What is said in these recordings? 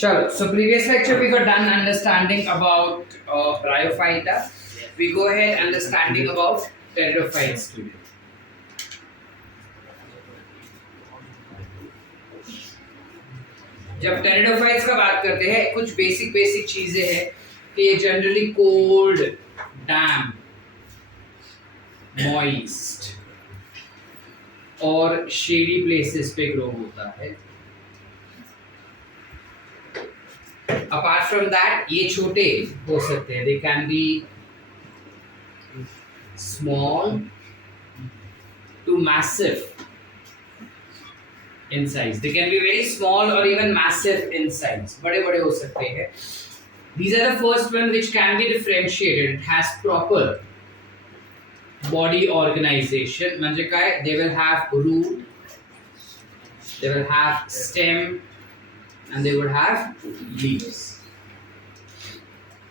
Chalo, so previous lecture we got done understanding about bryophyta. We go ahead understanding about pteridophytes today. जब pteridophytes का बात करते हैं कुछ बेसिक चीजें हैं कि ये जनरली कोल्ड, डैम्प, मॉइस्ट और शेडी प्लेसेस पे ग्रो होता है. अपार्ट फ्रॉम दैट ये छोटे हो सकते हैं. They can be small to massive in size. They can be very small or even massive in size. बड़े हो सकते हैं. These are the first one which can be differentiated. It has proper body organization. म्हणजे काय? They will have root, they will have stem, and they would have leaves.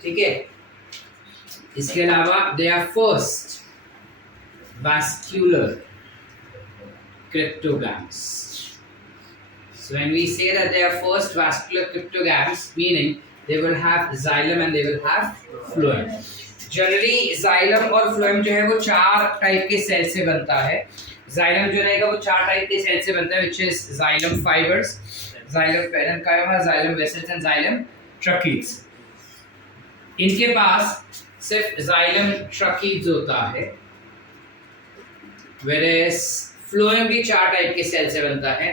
ठीक है? इसके अलावा they are first vascular cryptogams. So when we say that they are first vascular cryptogams, meaning they will have xylem and they will have phloem. Generally xylem और phloem जो है वो 4 type के cell से बनता है. Xylem जो रहेगा वो 4 टाइप के सेल से बनता है, which is xylem fibers, xylem parenchyma, xylem vessels and xylem tracheids. इनके पास सिर्फ xylem tracheids होता है, whereas phloem भी 4 टाइप के सेल से बनता है,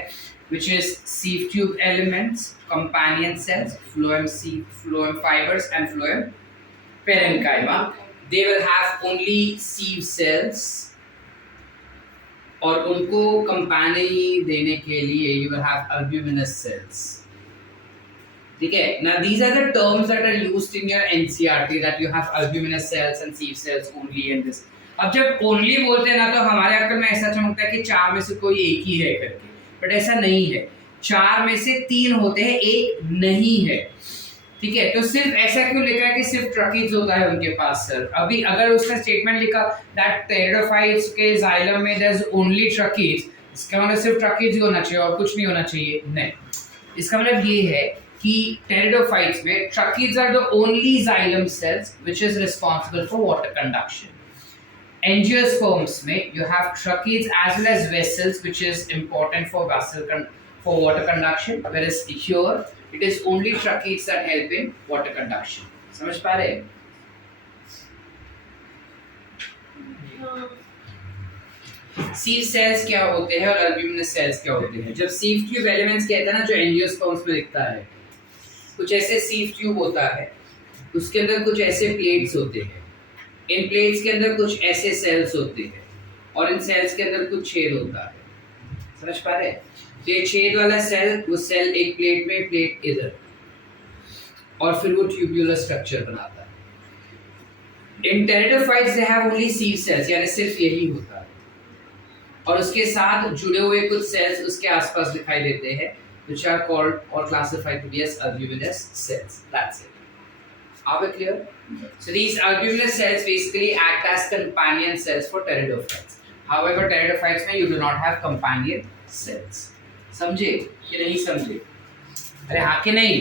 which is sieve tube elements, companion cells, phloem sieve, phloem fibers and phloem parenchyma. They will have only sieve cells और उनको companion देने के लिए you will have albuminous cells. ठीक है? Now these are the terms that are used in your NCERT, that you have albuminous cells and sieve cells only in this. अब जब only बोलते हैं ना तो हमारे अक्ल में ऐसा चमकता है कि 4 में से कोई एक ही है करके, बट ऐसा नहीं है. 4 में से 3 होते हैं, एक नहीं है. ठीक है? तो सिर्फ ऐसा क्यों लिखा है कि सिर्फ ट्रकीज होता है उनके पास सर? अभी अगर उसका स्टेटमेंट लिखा दैट टेरिडोफाइट्स के जाइलम में देयर इज ओनली ट्रकीज, इसका मतलब सिर्फ ट्रकीज ही होना चाहिए और कुछ नहीं होना चाहिए? नहीं. इसका मतलब ये है कि टेरिडोफाइट्स में tracheids are the only xylem cells which is responsible for water conduction. Angiosperms में you have tracheids as well as vessels, which is important for for water conduction, whereas here it is only tracheids that help in water conduction. समझ पा रहे हैं? sieve cells क्या होते हैं और albuminous cells क्या होते हैं? जब sieve tube elements कहते हैं ना, जो angiosperms में दिखता है, कुछ ऐसे sieve tube होता है, उसके अंदर कुछ ऐसे plates होते हैं. इन प्लेट्स के अंदर कुछ ऐसे सेल्स होते हैं और इन सेल्स के अंदर कुछ छेद होता है. समझ पा रहे हैं? तो ये छेद वाला सेल, वो सेल एक प्लेट में, प्लेट इधर, और फिर वो ट्यूब्यूलर स्ट्रक्चर बनाता है. In pteridophytes they have only sieve cells, यानी सिर्फ यही होता है, और उसके साथ जुड़े हुए कुछ सेल्स उसके आसपास दिखाई देते हैं, which are called or classified to be as albuminous cells. That's it. Are we clear? So these albuminous cells basically act as companion cells for pteridophytes. However, pteridophytes में you do not have companion cells. समझे कि नहीं समझे? अरे हाँ कि नहीं?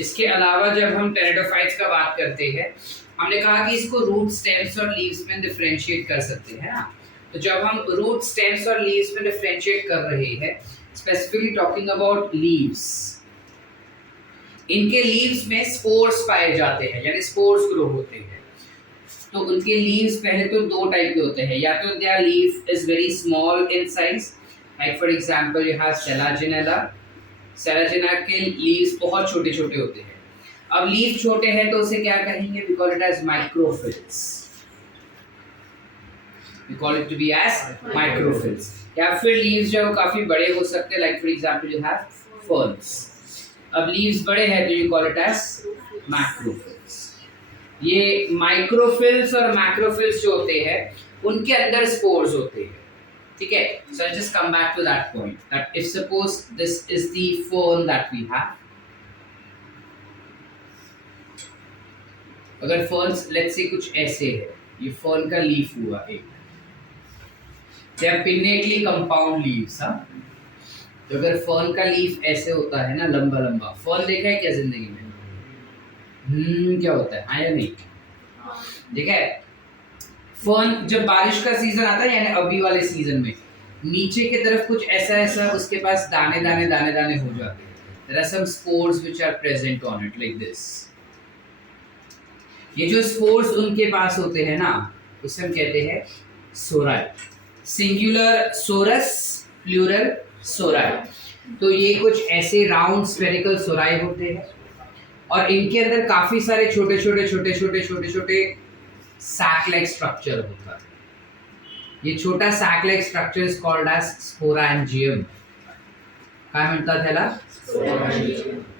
इसके अलावा जब हम pteridophytes का बात करते हैं, हमने कहा कि इसको रूट, स्टेम्स और लीव्स में डिफरेंशिएट कर सकते हैं ना. तो जब हम रूट, स्टेम्स और लीव्स में डिफरेंशिएट कर रहे हैं, स्पेसिफिकली टॉकिंग अबाउट लीव्स, इनके लीव्स में स्पोर्स पाए जाते हैं, यानी स्पोर्स ग्रो होते हैं. तो उनके लीव्स पहले तो 2 टाइप के होते हैं. या तो there leaf is very small in size, like for example you have selaginella. सेलाजिना के लीव्स बहुत छोटे छोटे होते हैं. अब लीफ छोटे हैं तो उसे क्या कहेंगे? We call it as microphylls. We call it to be as microphylls. या फिर लीव्स जो काफी बड़े हो सकते हैं, like for example you have ferns. अब लीव्स बड़े हैं तो you call it as macrophylls. ये माइक्रोफिल्स और मैक्रोफिल्स जो होते हैं उनके अंदर स्पोर्स होते हैं. ठीक है? So I just come back to that point that if suppose this is the fern that we have. अगर फर्न्स लेट्स से कुछ ऐसे है, ये फर्न का लीफ हुआ एक, they are pinnately compound leaves. तो अगर फर्न का लीफ ऐसे होता है ना, लंबा लंबा, फर्न देखा है क्या जिंदगी में? क्या होता है, हाँ या नहीं? देखा है? फर्न जब बारिश का सीजन आता है, यानी अभी वाले सीजन में, नीचे की तरफ कुछ ऐसा ऐसा उसके पास दाने दाने दाने दाने हो जाते हैं. There are some spores which are present on it like this. ये जो स्पोर्स उनके पास होते हैं ना, उसे हम कहते हैं सोराई. Singular source, plural सोराई. तो ये कुछ ऐसे राउंड स्फेरिकल सोराई होते हैं और इनके अंदर काफी सारे छोटे छोटे छोटे छोटे छोटे छोटे सैक लाइक स्ट्रक्चर होता है. ये छोटा sac like structure is called as sporangium. क्या म्हणतात त्याला?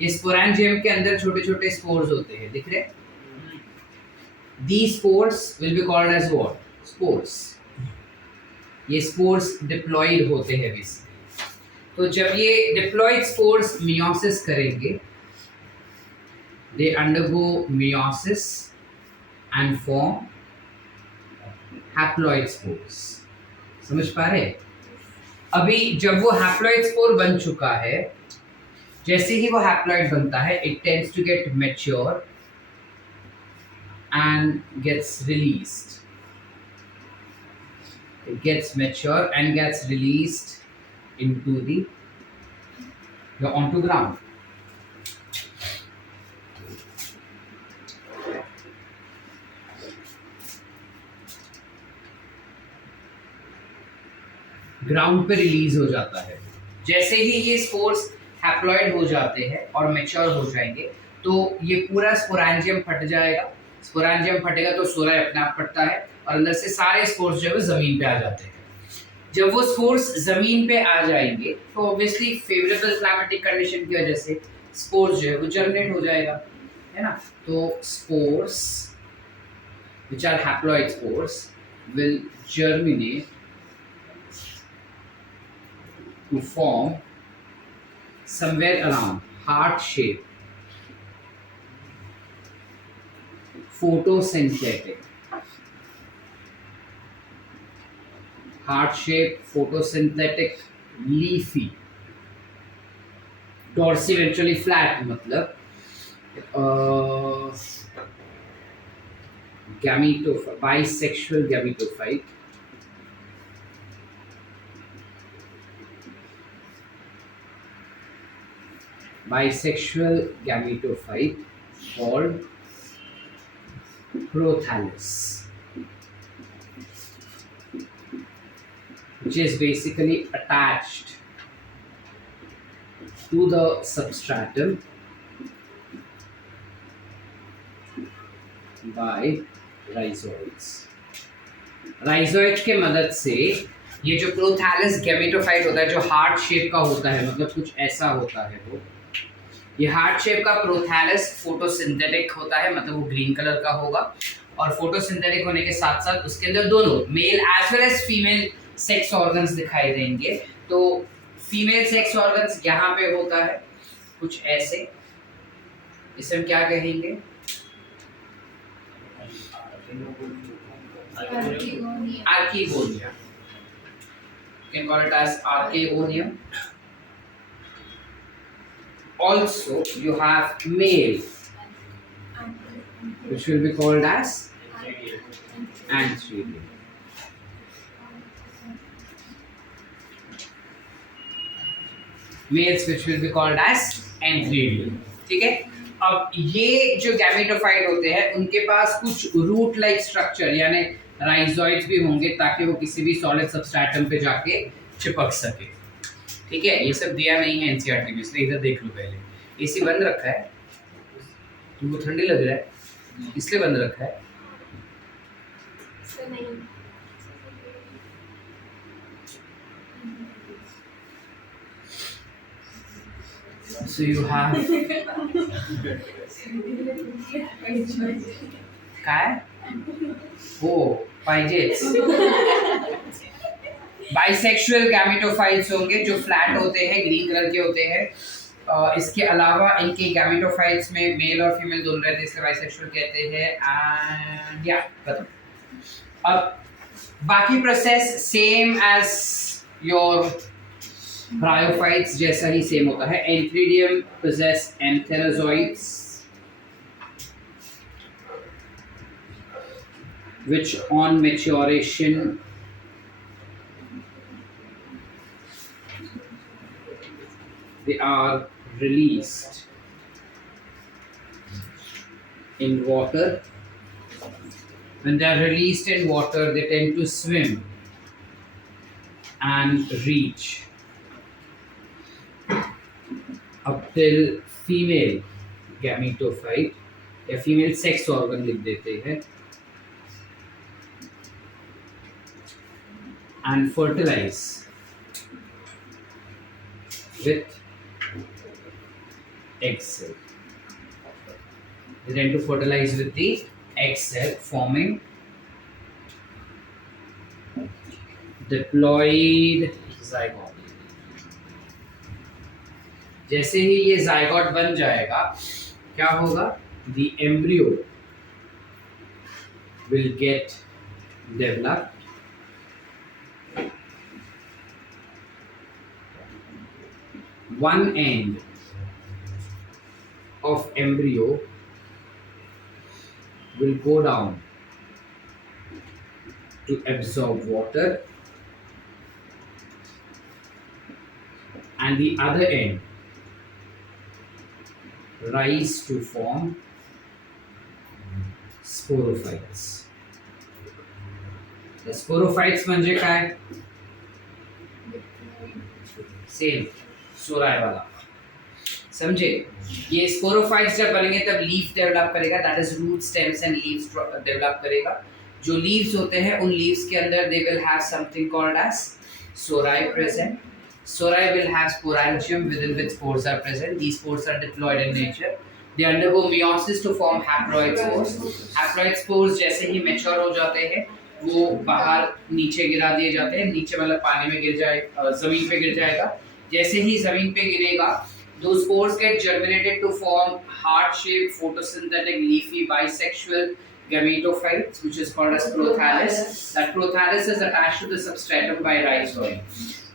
ये स्पोरैंजियम के अंदर छोटे छोटे स्पोर्स होते हैं, दिख रहे? These spores will be called as what? Spores. ये spores diploid होते हैं basically. तो जब ये diploid spores meiosis करेंगे, they undergo meiosis and form haploid spores. समझ पा रहे? अभी जब वो haploid spore बन चुका है, जैसे ही वो haploid बनता है, it tends to get mature and gets released. It gets mature and gets released into onto ground. Ground पे रिलीज हो जाता है. जैसे ही ये स्पोर्स हैप्लॉइड हो जाते हैं और मैच्योर हो जाएंगे, तो ये पूरा स्पोरेंजियम फट जाएगा. स्पोरेंजियम फटेगा तो सोराई अपने आप फटता है और अंदर से सारे स्पोर्स जो है जमीन पे आ जाते हैं. जब वो स्पोर्स जमीन पे आ जाएंगे तो ऑब्वियसली फेवरेबल क्लाइमेटिक कंडीशन की वजह से स्पोर्स जो है वो जर्मिनेट हो जाएगा, है ना? तो spores which are haploid spores will germinate to form somewhere around heart shape photosynthetic leafy dorsi-ventrally flat, मतलब bisexual gametophyte called prothallus, which is basically attached to the substratum by rhizoids. Rhizoid के मदद से ये जो prothallus gametophyte होता है, जो heart shape का होता है, मतलब कुछ ऐसा होता है, वो ये हार्ट शेप का प्रोथैलस फोटोसिंथेटिक होता है, मतलब वो ग्रीन कलर का होगा. और फोटोसिंथेटिक होने के साथ साथ उसके अंदर दोनों male as well as female sex organs दिखाई देंगे. तो फीमेल सेक्स ऑर्गन्स यहाँ पे होता है कुछ ऐसे, इसे हम क्या कहेंगे? Archegonia. You can call it as archegonia. Also, you have male, which will be called as antheridium. Males which will be called as antheridium. ठीक है? अब ये जो गैमेटोफाइट होते हैं, उनके पास कुछ रूट लाइक स्ट्रक्चर यानी राइजोइड्स भी होंगे, ताकि वो किसी भी सॉलिड सबस्ट्रेटम पे जाके चिपक सके. ठीक है? ये सब दिया नहीं है एनसीईआरटी में, इसलिए इधर देख लो. पहले एसी बंद रखा है, तुमको ठंडी लग रहा है इसलिए बंद रखा है. So you have काय? हो पाहिजेच. बाइसेक्सुअल गैमेटोफाइट्स होंगे जो फ्लैट होते हैं, ग्रीन कलर के होते हैं. इसके अलावा इनके गैमेटोफाइट्स में मेल और फीमेल दोनों रहते हैं, इसलिए बाइसेक्सुअल कहते हैं. एंड या अब बाकी process same as your bryophytes जैसा ही सेम होता है. Antheridium possess antherozoids which on maturation they are released in water. When they are released in water, they tend to swim and reach up till female gametophyte या female sex organ लिख देते हैं and fertilize with egg cell. They tend to fertilize with the egg cell, forming diploid zygote. जैसे ही ये zygote बन जाएगा, क्या होगा? The embryo will get developed. One end of embryo will go down to absorb water, and the other end rise to form sporophytes. The sporophytes म्हणजे काय? Same सोराय वाला, समझे? ये स्पोरोफाइट्स जब बनेंगे तब लीफ डेवलप करेगा, that is root stems and leaves develop करेगा. जो लीव्स होते हैं उन लीव्स के अंदर they will have something called as sorae present. Sorae will have sporangium within which spores are present. These spores are diploid in nature. They undergo meiosis to form haploid spores. Haploid spores जैसे ही mature हो जाते हैं वो बाहर नीचे गिरा दिए जाते हैं. नीचे मतलब पानी में गिर जाए, जमीन पे गिर जाएगा. जैसे ही जमीन पे गिरेगा, those spores get germinated to form heart-shaped photosynthetic leafy bisexual gametophytes, which is called as prothallus. That prothallus is attached to the substratum by rhizome.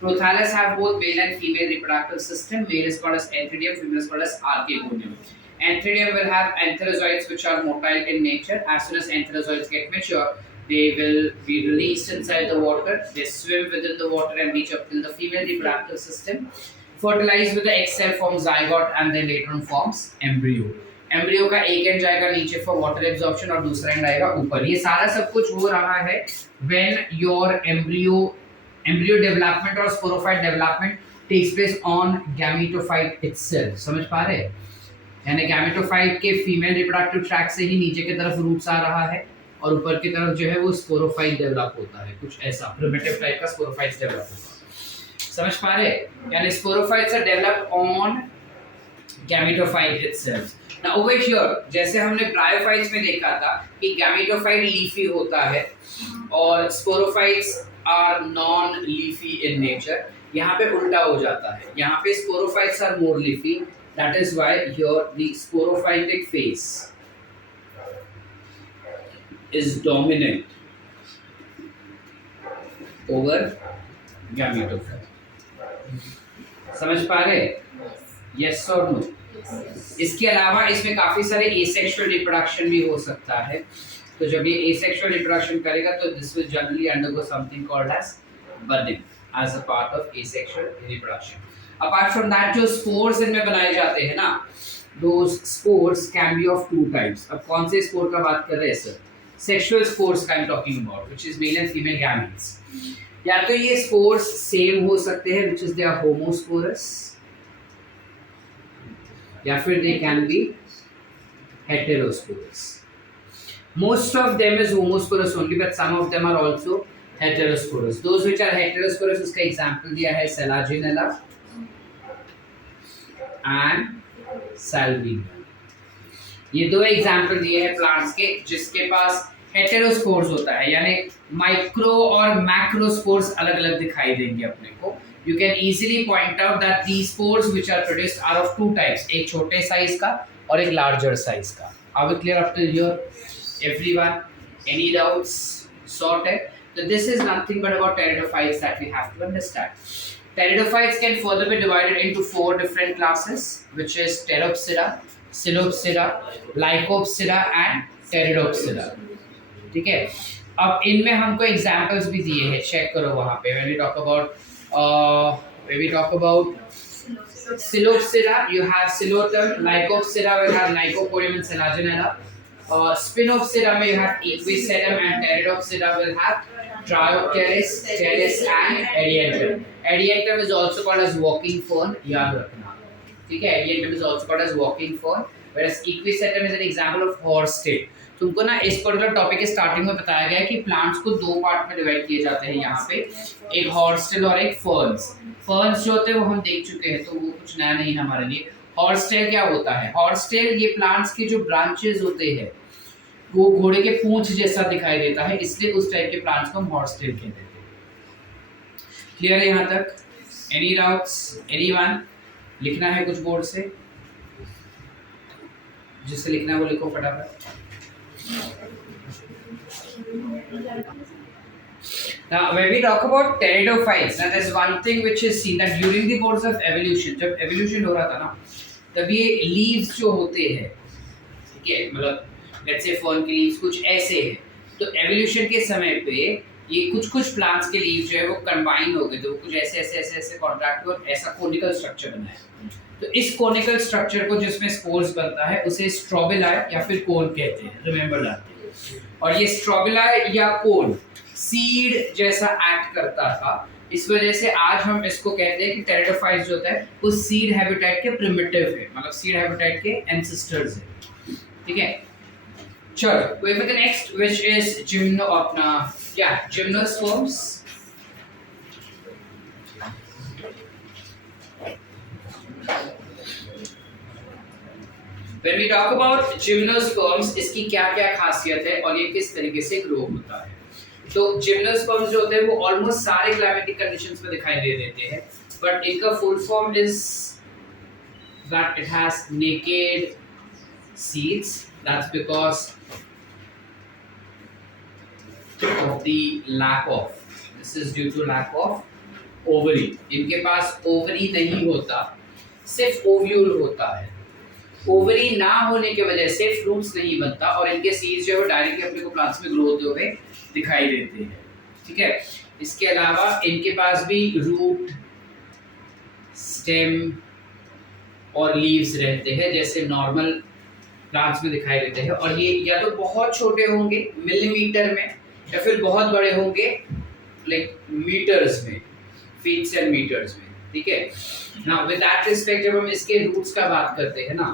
Prothallus have both male and female reproductive system. Male is called as antheridium, female is called as archegonium. Antheridium will have antherozoids which are motile in nature. As soon as antherozoids get mature, they will be released inside the water. They swim within the water and reach up till the female reproductive system. Fertilize with the egg cell, forms zygote, and then later on forms embryo. Embryo का एक and जाएगा नीचे for water absorption और दूसरा and आएगा ऊपर. ये सारा सब कुछ हो रहा है व्हेन योर एम्ब्रियो डेवलपमेंट और sporophyte development takes place on gametophyte itself. समझ पा रहे हैं? यानी गैमेटोफाइट के फीमेल रिप्रोडक्टिव ट्रैक्ट से ही नीचे की तरफ रूट्स आ रहा है और ऊपर की तरफ जो है वो स्पोरोफाइट डेवलप होता है. कुछ ऐसा प्रिमिटिव टाइप का स्पोरोफाइट्स डेवलप होता है. समझ पा रहे हैं? यानी sporophytes are develop on gametophyte itself. Now over here, जैसे हमने ब्रायोफाइट्स में देखा था कि गैमेटोफाइट लीफी होता है और sporophytes are non leafy in nature. यहाँ पे उल्टा हो जाता है. यहाँ पे sporophytes are more leafy. That is why here the sporophytic phase is dominant over gametophyte. समझ पा रहे? Yes or no? इसके अलावा इसमें काफी सारे एसेक्सुअल रिप्रोडक्शन भी हो सकता है. तो जब ये एसेक्सुअल रिप्रोडक्शन करेगा तो this will generally undergo something called as budding as a part of asexual reproduction. Apart from that जो स्पोर्स इनमें बनाए जाते हैं ना, those spores can be of two types. अब कौन से स्पोर का बात कर रहे हैं सर? सेक्सुअल स्पोर्स का I am talking about, which is male and female gametes. या तो ये स्पोर्स सेम हो सकते हैं, which is they are homosporous, या फिर they can be heterosporous. Most of them is homosporous only, but some of them are also heterosporous. Those which are heterosporous, उसका example दिया है Selaginella and Salvia. ये दो एग्जाम्पल दिए हैं plants के जिसके पास हेटेरोस्पोर्स होता है, यानी माइक्रो और मैक्रोस्पोर्स अलग अलग दिखाई देंगे अपने को. You can easily point out that these spores which are produced are of two types, एक छोटे साइज का और एक larger साइज का. Are we clear up till here? Everyone? Any doubts? Sorted? So this is nothing but about pteridophytes that we have to understand. Pteridophytes can further be divided into 4 different classes, which is Pteropsida, Coelopsida, Lycopsida and Pteridopsida. ठीक है, अब इनमें हमको examples भी दिए हैं, check करो वहां पे. When we talk about Coelopsida, you have Coelotum. Lycopsida will have Lycopodium and Selaginella. Spinopsida में you have Equisetum, and Pteridopsida will have Triopteris, Pteris and Adiantum. Adiantum is also called as walking fern, याद रखना. ठीक है, Adiantum is also called as walking fern, whereas Equisetum is an example of horsetail. तुमको ना इस particular topic के starting में बताया गया है कि प्लांट्स को 2 पार्ट में डिवाइड किए जाते हैं यहाँ पे, एक हॉर्सटेल और एक फर्न्स. फर्न्स जो होते हैं वो हम देख चुके हैं, तो वो कुछ नया नहीं है हमारे लिए. हॉर्सटेल क्या होता है? हॉर्सटेल ये प्लांट्स के जो ब्रांचेस होते हैं वो घोड़े के पूंछ जैसा दिखाई देता है, इसलिए उस टाइप के प्लांट्स को हम हॉर्सटेल कहते हैं. क्लियर है यहाँ तक? Any doubts? एनीवन? लिखना है कुछ बोर्ड से? जिससे लिखना है वो लिखो फटाफट. Now, when we talk about pteridophytes, now there's one thing which is seen that during the course of evolution, जब evolution हो रहा था ना, तब ये leaves जो होते हैं, ठीक है, मतलब let's say fern के leaves कुछ ऐसे हैं, तो evolution के समय पे ये कुछ plants के leaves जो है वो combine हो गए, तो कुछ ऐसे contract हुए, ऐसा conical structure बना है. तो इस conical structure को जिसमें spores बनता है उसे स्ट्रोबिलाई या फिर कोन कहते हैं, रिमेंबर दैट. और ये स्ट्रोबिलाई या कोन सीड जैसा एक्ट करता था, इस वजह से आज हम इसको कहते हैं कि टेरिडोफाइट्स जो होता है वो सीड हैबिटेट के प्रिमिटिव है, मतलब सीड हैबिटेट के एंसेस्टर्स है. ठीक है, चलो way with the next which is gymnosperms. When we talk about gymnosperms, इसकी क्या-क्या खासियत है और ये किस तरीके से ग्रो होता है. तो जिम्नोस्पर्म्स जो होते हैं वो ऑलमोस्ट सारे क्लाइमेटिक कंडीशंस में दिखाई दे देते हैं, बट इनका full form is that it has naked seeds. That's because of the lack of, this is due to lack of ovary. इनके पास ओवरी नहीं होता, सिर्फ ओव्यूल होता है. ओवरी ना होने की वजह से फ्रूट्स नहीं बनता और इनके सीड्स जो है वो डायरेक्टली अपने को प्लांट्स में ग्रो होते हुए दिखाई देते हैं. ठीक है, इसके अलावा इनके पास भी रूट, स्टेम और लीव्स रहते हैं जैसे नॉर्मल प्लांट्स में दिखाई देते हैं. और ये या तो बहुत छोटे होंगे मिलीमीटर में या फिर बहुत बड़े होंगे लाइक मीटर्स में, फीट्स एंड मीटर्स में. ठीक है, नाउ विद दैट रिस्पेक्ट जब हम इसके रूट्स का बात करते हैं ना,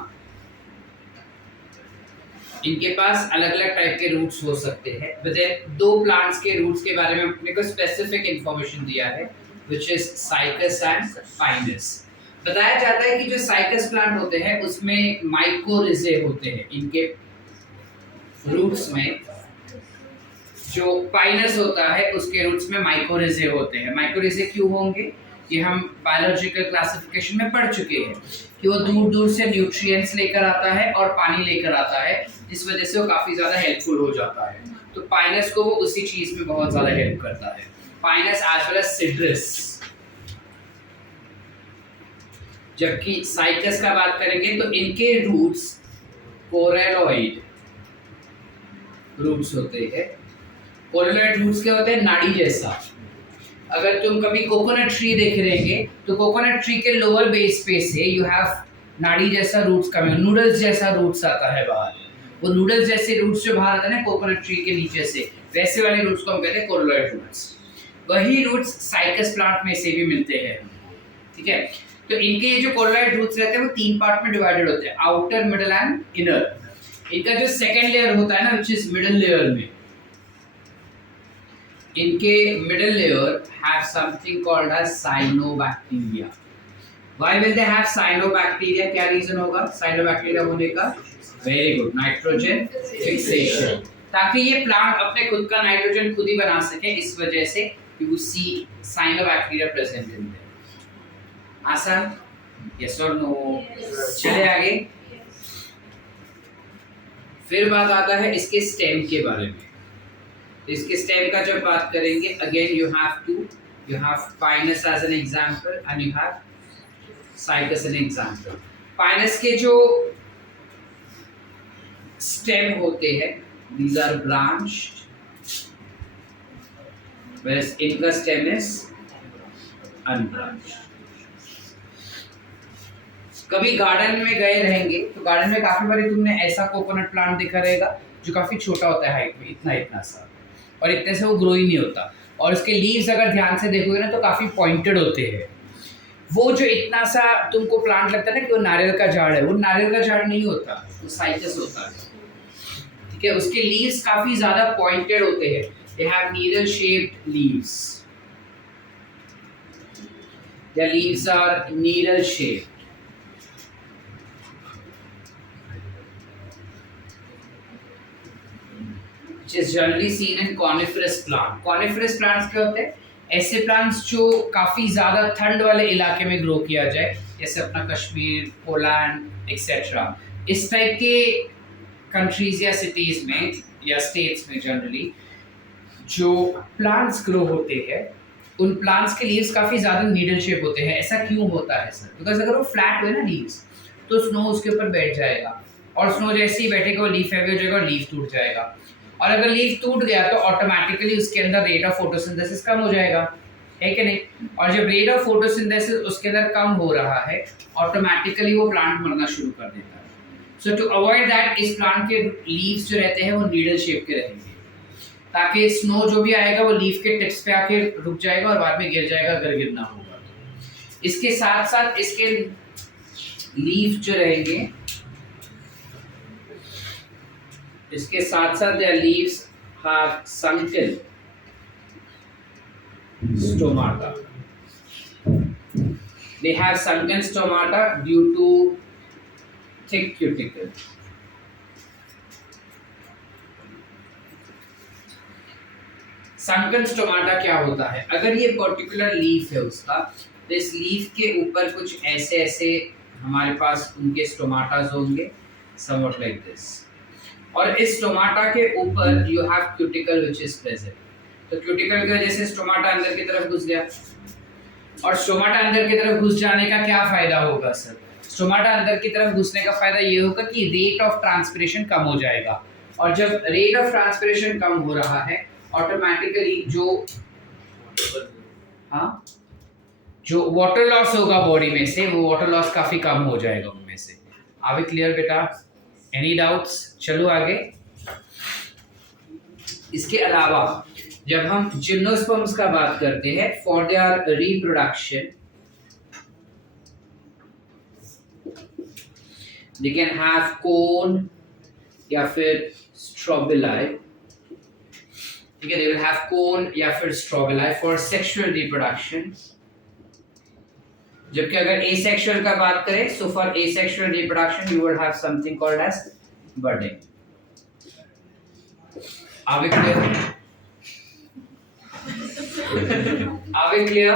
इनके पास अलग अलग टाइप के रूट्स हो सकते हैं. बट 2 प्लांट्स के रूट्स के बारे में अपने को स्पेसिफिक इंफॉर्मेशन दिया है, which is cycas and Pinus. बताया जाता है कि जो साइकस प्लांट होते हैं उसमें माइकोरिजे होते हैं इनके रूट्स में. जो पाइनस होता है उसके रूट्स में माइकोरिजे होते हैं. माइकोरिजे क्यों होंगे ये हम बायोलॉजिकल क्लासिफिकेशन में पढ़ चुके हैं कि वो दूर दूर से न्यूट्रिएंट्स लेकर आता है और पानी लेकर आता है, जिस वजह से वो काफी ज्यादा हेल्पफुल हो जाता है. तो पाइनस को वो उसी चीज में बहुत ज्यादा हेल्प करता है. Pinus as well as Citrus. जबकि साइकस का बात करेंगे तो इनके रूट्स कोरेलॉइड रूट्स होते हैं. कोरेलॉइड रूट्स क्या होते हैं? नाड़ी जैसा. अगर तुम कभी कोकोनट ट्री देख रहेंगे तो कोकोनट ट्री के लोअर बेस पे से यू हैव नाड़ी जैसा रूट्स कमिंग, नूडल्स जैसा रूट्स आता है बाहर. वो नूडल्स जैसे रूट्स जो बाहर आते हैं ना कोकोनट ट्री के नीचे से, वैसे वाले रूट्स को हम कहते हैं कोरोलॉइड रूट्स. वही रूट्स साइकस प्लांट में से भी मिलते हैं. ठीक है, तो इनके ये जो कोरोलॉइड रूट्स रहते हैं वो 3 पार्ट में डिवाइडेड होते हैं, आउटर, मिडल एंड इनर. इनका जो सेकंड लेयर होता है ना व्हिच इज मिडल लेयर में, इनके middle layer have something called as cyanobacteria. Why will they have cyanobacteria? क्या रीजन होगा cyanobacteria होने का? Very good, nitrogen fixation. ताकि ये प्लांट अपने खुद का नाइट्रोजन खुद ही बना सके, इस वजह से you see cyanobacteria present in there. आसान? Yes or no? चले आगे. फिर बात आता है इसके स्टेम के बारे में. इसके स्टेम का जब बात करेंगे again you have to you have Pinus as an example and you have Cycas an example. Pinus के जो stem होते हैं, these are branched, whereas इनका stem is unbranched. कभी गार्डन में गए रहेंगे तो गार्डन में काफी बार तुमने ऐसा कोकोनट प्लांट देखा रहेगा जो काफी छोटा होता है हाइट में, इतना इतना सा, और इतने से वो ग्रो ही नहीं होता, और उसके लीव्स अगर ध्यान से देखोगे ना तो काफी पॉइंटेड होते हैं। वो जो इतना सा तुमको प्लांट लगता है ना कि वो नारियल का झाड़ है, वो नारियल का झाड़ नहीं होता, वो साइकस होता है, ठीक है। उसके लीव्स काफी ज्यादा पॉइंटेड होते हैं, they have needle shaped leaves, their leaves are needle shaped. Which is generally seen in coniferous plant. Coniferous plants क्या होते हैं? ऐसे प्लांट्स जो काफी ज्यादा ठंड वाले इलाके में ग्रो किया जाए, जैसे अपना कश्मीर, पोलैंड एक्सेट्रा, इस टाइप के कंट्रीज या सिटीज में या स्टेट्स में जनरली जो प्लांट्स ग्रो होते हैं, उन प्लांट्स के लीव्स काफी ज्यादा नीडल शेप होते हैं। ऐसा क्यों होता है सर? बिकॉज अगर वो फ्लैट हुए ना लीव्स, तो स्नो उसके ऊपर बैठ जाएगा, और स्नो जैसे ही बैठेगा वो लीफ हैवी हो जाएगा और लीफ टूट जाएगा, और अगर लीफ टूट गया तो ऑटोमेटिकली उसके अंदर रेट ऑफ फोटोसिंथेसिस कम हो जाएगा, है कि नहीं? और जब रेट ऑफ फोटोसिंथेसिस उसके अंदर कम हो रहा है, ऑटोमेटिकली वो प्लांट मरना शुरू कर देता है। सो टू अवॉइड दैट, इस प्लांट के लीव्स जो रहते हैं वो नीडल शेप के रहेंगे, ताकि स्नो जो भी आएगा वो लीफ के टिप्स पे आके रुक जाएगा और बाद में गिर जाएगा अगर गिरना होगा। इसके साथ साथ इसके लीफ जो रहेंगे, इसके साथ साथ their leaves have sunken stomata. They have sunken stomata due to thick cuticle. Sunken stomata क्या होता है? अगर ये पर्टिकुलर लीफ है उसका, तो इस लीफ के ऊपर कुछ ऐसे ऐसे हमारे पास उनके स्टोमाटास होंगे, somewhat like this. और इस स्टोमाटा के ऊपर you have cuticle which is present. तो क्यूटिकल की वजह से स्टोमाटा अंदर की तरफ घुस गया, और स्टोमाटा अंदर की तरफ घुस जाने का क्या फायदा होगा सर? स्टोमाटा अंदर की तरफ घुसने का फायदा ये होगा कि रेट ऑफ ट्रांसपिरेशन कम हो जाएगा, और जब रेट ऑफ ट्रांसपिरेशन कम हो रहा है, ऑटोमेटिकली जो वाटर लॉस होगा बॉडी में से, वो वाटर लॉस काफी कम हो जाएगा उनमें से। आर वी क्लियर बेटा? Any doubts? चलो आगे। इसके अलावा जब हम जिम्नोस्पर्म्स का बात करते हैं, for their reproduction they can have cone या फिर स्ट्रोबिलाई, ठीक है, दे विल हैव कोन या फिर स्ट्रोबिलाई फॉर सेक्सुअल रिप्रोडक्शन। जबकि अगर एसेक्सुअल का बात करें, so for asexual reproduction you will have something called as budding. Are we clear? Are we clear?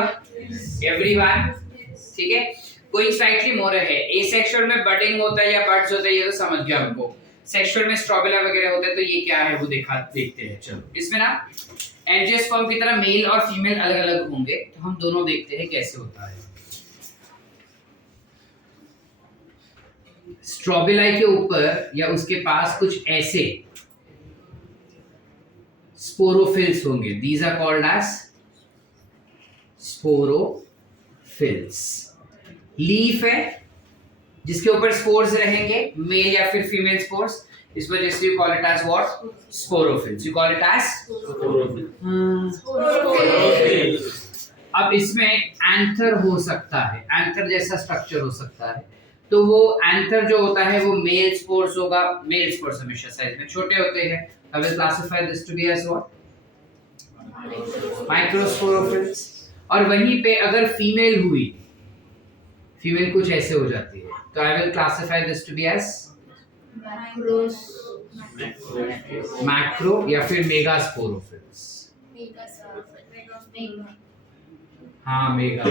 Everyone? ठीक है? कोई स्लाइटली मोर है। एसेक्सुअल में बडिंग होता है या बड्स होता है, ये तो समझ गया हमको। सेक्सुअल में स्ट्रोबिला वगैरह होता है, तो ये क्या है वो देखते हैं। चलो, इसमें ना एंजियोस्पर्म की तरह मेल और फीमेल अलग अलग होंगे, तो हम दोनों देखते हैं कैसे होता है। स्ट्रोबिलाई के ऊपर या उसके पास कुछ ऐसे स्पोरोफिल्स होंगे, these are called as sporophylls. Leaf है जिसके ऊपर स्पोर्स रहेंगे, मेल या फिर फीमेल स्पोर्स, इस वजह से you call it as what? Sporophylls. You call it as Sporophylls. अब इसमें एंथर हो सकता है, एंथर जैसा स्ट्रक्चर हो सकता है, तो वो एंथर जो होता है वो मेल स्पोर्स होगा। मेल स्पोर्स हमेशा साइज में छोटे होते हैं। I will classify this to be as what? Microsporophylls. और वहीं पे अगर फीमेल हुई, फीमेल कुछ ऐसे हो जाती है, तो I will classify this to be as macro या फिर megasporophylls। हाँ, mega.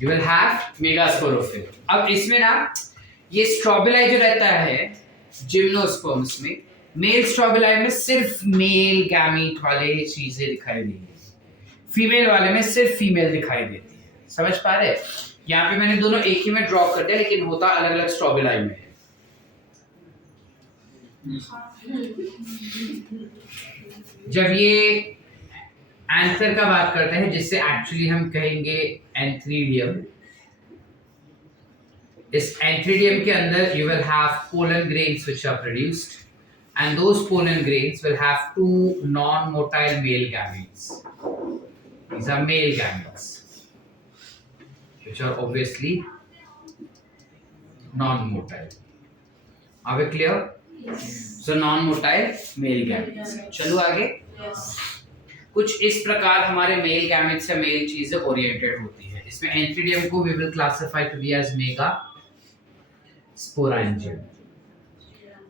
You will have megasporophyll। अब इसमें ना ये स्ट्रोबिलाई जो रहता है जिम्नोस्पर्म्स में, मेल स्ट्रोबिलाई में सिर्फ मेल गैमीट वाले चीजें दिखाई देंगी, फीमेल वाले में सिर्फ फीमेल दिखाई देती है। समझ पा रहे? यहाँ पे मैंने दोनों एक ही में ड्रॉ कर दिया, लेकिन होता अलग अलग स्ट्रोबिलाई में है। जब ये एंथर का बात करते हैं, जिससे एक्चुअली हम कहेंगे एंथ्रीडियम, इस एंथ्रीडियम के अंदर you will have pollen grains which are produced, and those pollen grains will have two non-motile male gametes. These are male gametes, which are obviously non-motile. Are we clear? Yes. So non-motile male gametes. चलो आगे। Yes. कुछ इस प्रकार हमारे male gametes या mail चीजें oriented होती है। इसमें एंथ्रीडियम को we will classify to be as mega sporangium।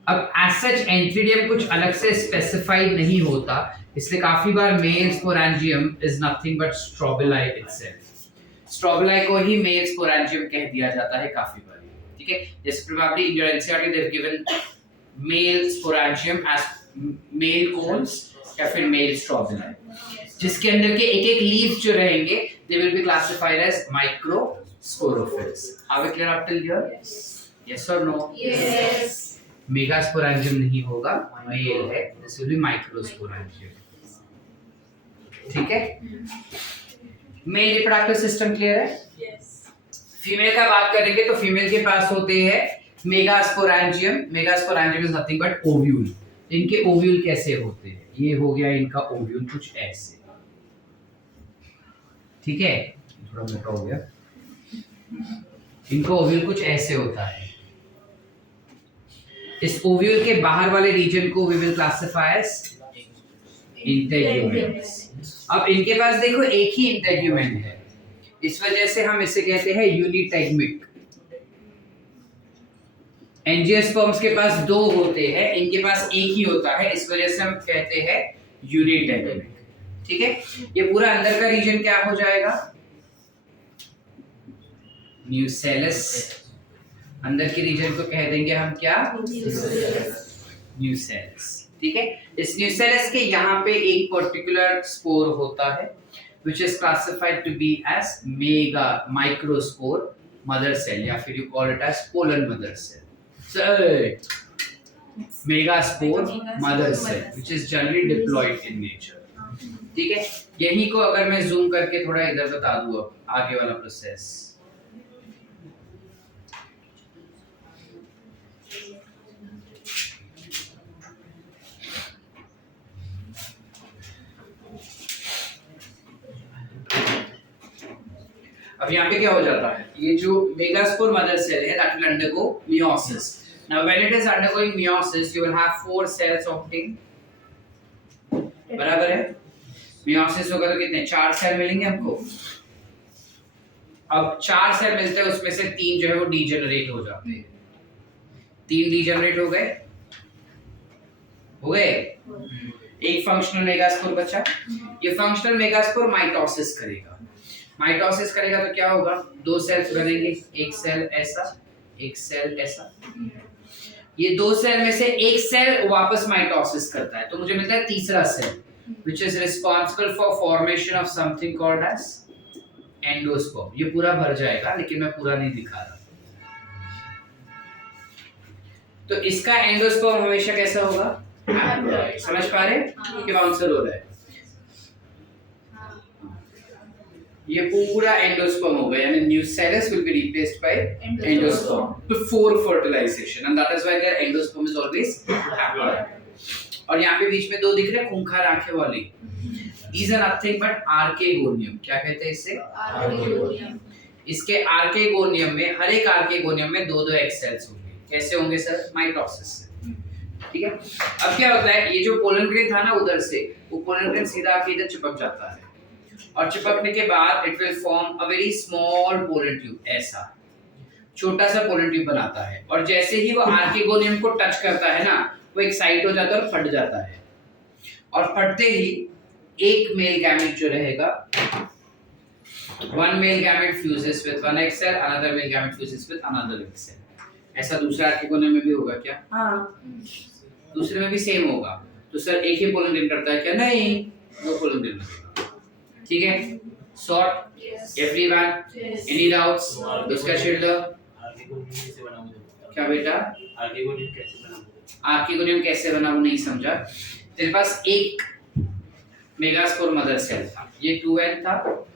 अब एज सच एंथ्रीडियम कुछ अलग से स्पेसिफाइड नहीं होता, इसलिए काफी बार male sporangium is nothing but strobili itself. Strobili को ही मेल स्पोरेंजियम कह दिया जाता है काफी बार, ठीक है। जैसे probably in your NCERT they have given male sporangium as male cones या फिर मेल स्ट्रोबिलाई, जिसके अंदर के एक एक लीव्स जो रहेंगे they will be classified as microsporophylls. Are we clear up till here? Yes और नो? Yes. मेगास्पोरेंजियम नहीं होगा, मेल है, दिस विल बी माइक्रोस्पोरेंजियम। ठीक है? मेल रिप्रोडक्टिव सिस्टम क्लियर है? Yes. फीमेल का बात करेंगे तो फीमेल के पास होते हैं megasporangium. Megasporangium is nothing but ovule. इनके ओव्यूल कैसे होते हैं? ये हो गया इनका ओव्यूल कुछ ऐसे, ठीक है, थोड़ा मोटा हो गया। इनका ओव्यूल कुछ ऐसे होता है। इस ओव्यूल के बाहर वाले रीजन को we will classify as integuments. अब इनके पास देखो एक ही इंटेग्यूमेंट है, इस वजह से हम इसे कहते हैं यूनिटेग्मिक। एंजियोस्पर्म्स के पास दो होते हैं, इनके पास एक ही होता है, इस वजह से हम कहते हैं यूनिटेग्मिक। ठीक है? ये पूरा अंदर का रीजन क्या हो जाएगा? न्यूसेलस। अंदर के रीजन को कह देंगे हम क्या? न्यूसेलस। ठीक है? इस न्यूसेलस के यहाँ पे एक पर्टिकुलर स्पोर होता है which is classified to be as mega microspore mother cell, या फिर you call it as pollen mother cell. So megaspore mother cell which is generally diploid in nature. ठीक है? यही को अगर मैं जूम करके थोड़ा इधर बता दूं अब आगे वाला प्रोसेस। अब यहाँ पे क्या हो जाता है? ये जो मेगास्पोर मदर सेल है that will undergo meiosis. Now when it is undergoing meiosis you will have 4 cells opting. बराबर है? meiosis होगा तो कितने? 4 सेल मिलेंगे हमको। अब 4 सेल मिलते हैं, उसमें से 3 जो है वो डीजेनरेट हो जाते हैं। 3 डीजेनरेट हो गए? हो गए? एक फंक्शनल मेगास्पोर बचा। ये फंक्शनल मेगास्पोर माइटोसिस करेगा। माइटोसिस करेगा तो क्या होगा? 2 सेल्स बनेंगे, एक सेल ऐसा, एक सेल ऐसा। ये 2 सेल में से एक सेल वापस माइटोसिस करता है, तो मुझे मिलता है तीसरा cell which is responsible for formation of something called as endosperm. ये पूरा भर जाएगा, लेकिन मैं पूरा नहीं दिखा रहा। तो इसका एंडोस्पर्म हमेशा कैसा होगा? समझ पा रहे? कि बाउंसर हो रहा है। ये पूरा एंडोस्पर्म होगा, यानी nucellus will be replaced by endosperm before fertilization, and that is why their endosperm is always haploid. और यहाँ पे बीच में 2 दिख रहे हैं खूंखार आंखें वाली, these are nothing but archegonium. क्या कहते हैं इसे? आर्केगोनियम। इसके आर्केगोनियम में, हर एक आर्केगोनियम में 2-2 एग सेल्स होंगे। कैसे होंगे सर? माइटोसिस से। ठीक है? अब क्या होता है, ये जो पोलन ग्रेन था ना उधर से, वो पोलन ग्रेन सीधा आके इधर चिपक जाता है, और चिपकने के बाद it will form a very small pollen tube. ऐसा छोटा सा पोलन ट्यूब बनाता है, और जैसे ही वो आर्केगोनियम को टच करता है ना, वो एक्साइट हो जाता है और फट जाता है, और फटते ही एक मेल गैमेट जो रहेगा, one male gamete fuses with one egg cell, another male gamete fuses with another egg cell. ऐसा दूसरा आर्केगोनियम में भी होगा क्या? हाँ। दूसरे में भी सेम होगा। तो सर एक ही पोलन ग्रेन करता है क्या? नहीं, 2 पोलन ग्रेन लगेगा। ठीक है, sort Yes. Everyone, Yes. Any doubts? उसका शिल्डर आगे को कैसे बना मुझे बता। क्या बेटा? आगे को कैसे बना मुझे? आर्की को नियम कैसे बना वो नहीं समझा। तेरे पास एक मेगास्पोर मदर सेल था, ये 2n था,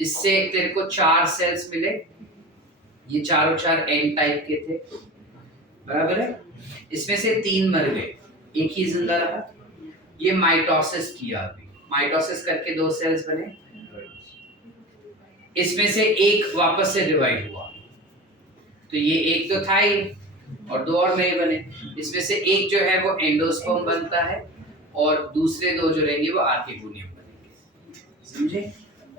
इससे तेरे को 4 सेल्स मिले, ये चारों चार n टाइप के थे, बराबर है। इसमें से 3 मर गए, एक ही जिंदा रहा। ये माइटोसिस किया, अभी माइटोसिस करके 2 सेल्स बने, इसमें से एक वापस से डिवाइड हुआ, तो ये एक तो था ही और 2 और नए बने। इसमें से एक जो है वो एंडोस्पर्म बनता है और दूसरे 2 जो रहेंगे वो आर्किगोनियम बनेंगे। समझे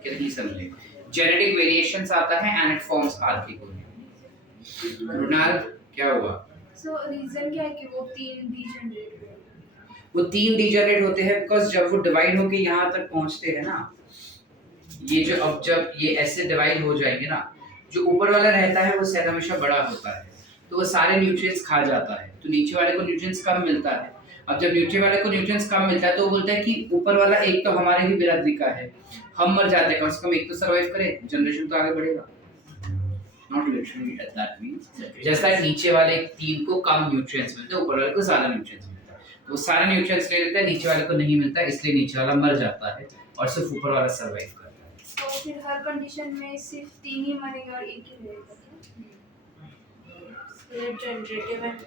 कि नहीं समझे? जेनेटिक वेरिएशंस आता है and it forms archegonium. Ronald क्या हुआ? So reason क्या है कि वो 3 degenerate हुए? वो 3 डिजेनरेट होते हैं बिकॉज जब वो डिवाइड होके यहाँ तक पहुँचते हैं ना, ये जो अब जब ये ऐसे डिवाइड हो जाएंगे ना, जो ऊपर वाला रहता है वो सेल हमेशा बड़ा होता है, तो वो सारे न्यूट्रिएंट्स खा जाता है, तो नीचे वाले को न्यूट्रिएंट्स कम मिलता है। अब जब नीचे वाले को न्यूट्रिएंट्स कम मिलता है तो वो बोलता है कि ऊपर वाला एक तो हमारे ही बिरादरी का है, हम मर जाते हैं, कम से कम एक तो सर्वाइव करे, जनरेशन तो आगे बढ़ेगा। Not literally that means just that नीचे वाले 3 को कम न्यूट्रिएंट्स मिलते हैं, ऊपर वाले को ज्यादा न्यूट्रिएंट्स मिलता है, तो वो सारे न्यूट्रिएंट्स ले लेता है, नीचे वाले को नहीं मिलता, इसलिए नीचे वाला मर जाता है और सिर्फ ऊपर वाला सर्वाइव करता है। तो फिर हर कंडीशन में सिर्फ 3 ही मरेगा और एक ही रहेगा। जनरेटिव एंड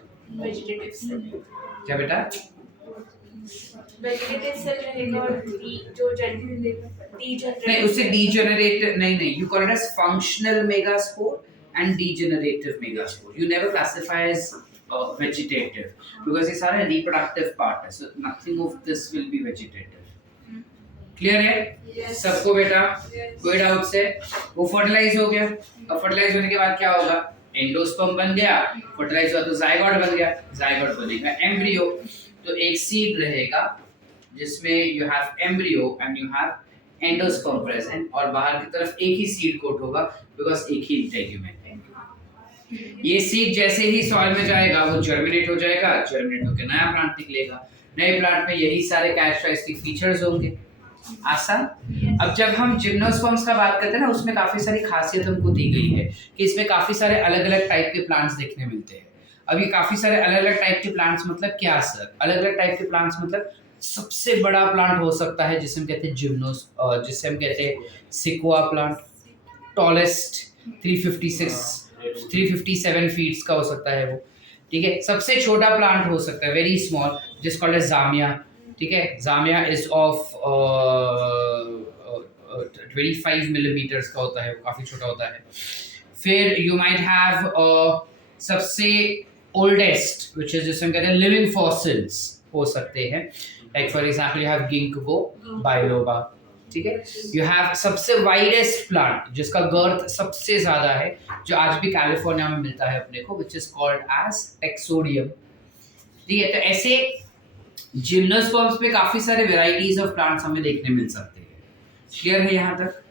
वेजिटेटिव सेल, क्या बेटा? वेजिटेटिव सेल रहेगा और जो नहीं, उससे डीजेनरेटिव नहीं, you call it as functional megaspore and degenerative megaspore. You never classify as vegetative because ये सारे रिप्रोडक्टिव पार्ट है, so nothing of this will be vegetative. Clear है Yes. सबको बेटा? Yes. कोई डाउट है? वो फर्टिलाइज हो गया, अब फर्टिलाइज होने के बाद क्या होगा? एंडोस्पर्म बन गया, फर्टिलाइज हुआ तो जाइगोट बन गया, जाइगोट बनेगा एम्ब्रियो, तो एक सीड रहेगा जिसमें you have embryo and you have endosperm present, और बाहर की तरफ एक ही सीड कोट होगा बिकॉज़ एक ही इंटेग्यूमेंट है। ये सीड जैसे ही सॉइल में जाएगा वो जर्मिनेट हो जाएगा, जर्मिनेट होकर नया प्लांट निकलेगा, नए प्लांट में यही सारे कैरेक्टरिस्टिक फीचर्स होंगे। आसान। अब जब हम जिम्नोस्पर्म्स का बात करते हैं ना, उसमें काफी सारी खासियत हमको दी गई है कि इसमें काफी सारे अलग अलग टाइप के प्लांट्स देखने मिलते हैं। अब ये काफी सारे अलग अलग टाइप के प्लांट्स मतलब क्या सर? अलग अलग टाइप के प्लांट्स मतलब सबसे बड़ा प्लांट हो सकता है जिसे हम कहते हैं जिसे हम कहते हैं सिक्वा प्लांट, टॉलेस्ट 357 फीट्स का हो सकता है वो, ठीक है। सबसे छोटा प्लांट हो सकता है वेरी स्मॉल, जिस कॉल्ड एज जामिया, ठीक है। जामिया इज ऑफ 25 मिलीमीटर्स का होता है, वो काफी छोटा होता है। फिर यू माइट हैव सबसे ओल्डेस्ट विच इज जिसे हम कहते हैं लिविंग फॉसिल्स हो सकते हैं, like for example you have ginkgo biloba, ठीक है। यू हैव सबसे वाइडेस्ट प्लांट जिसका गर्थ सबसे ज्यादा है, जो आज भी कैलिफोर्निया में मिलता है अपने को, विच इज कॉल्ड एज टेक्सोडियम, ठीक है। तो ऐसे जिम्नोस्पर्म्स पे काफी सारे वेराइटीज ऑफ प्लांट्स हमें देखने मिल सकते हैं। क्लियर है यहाँ तक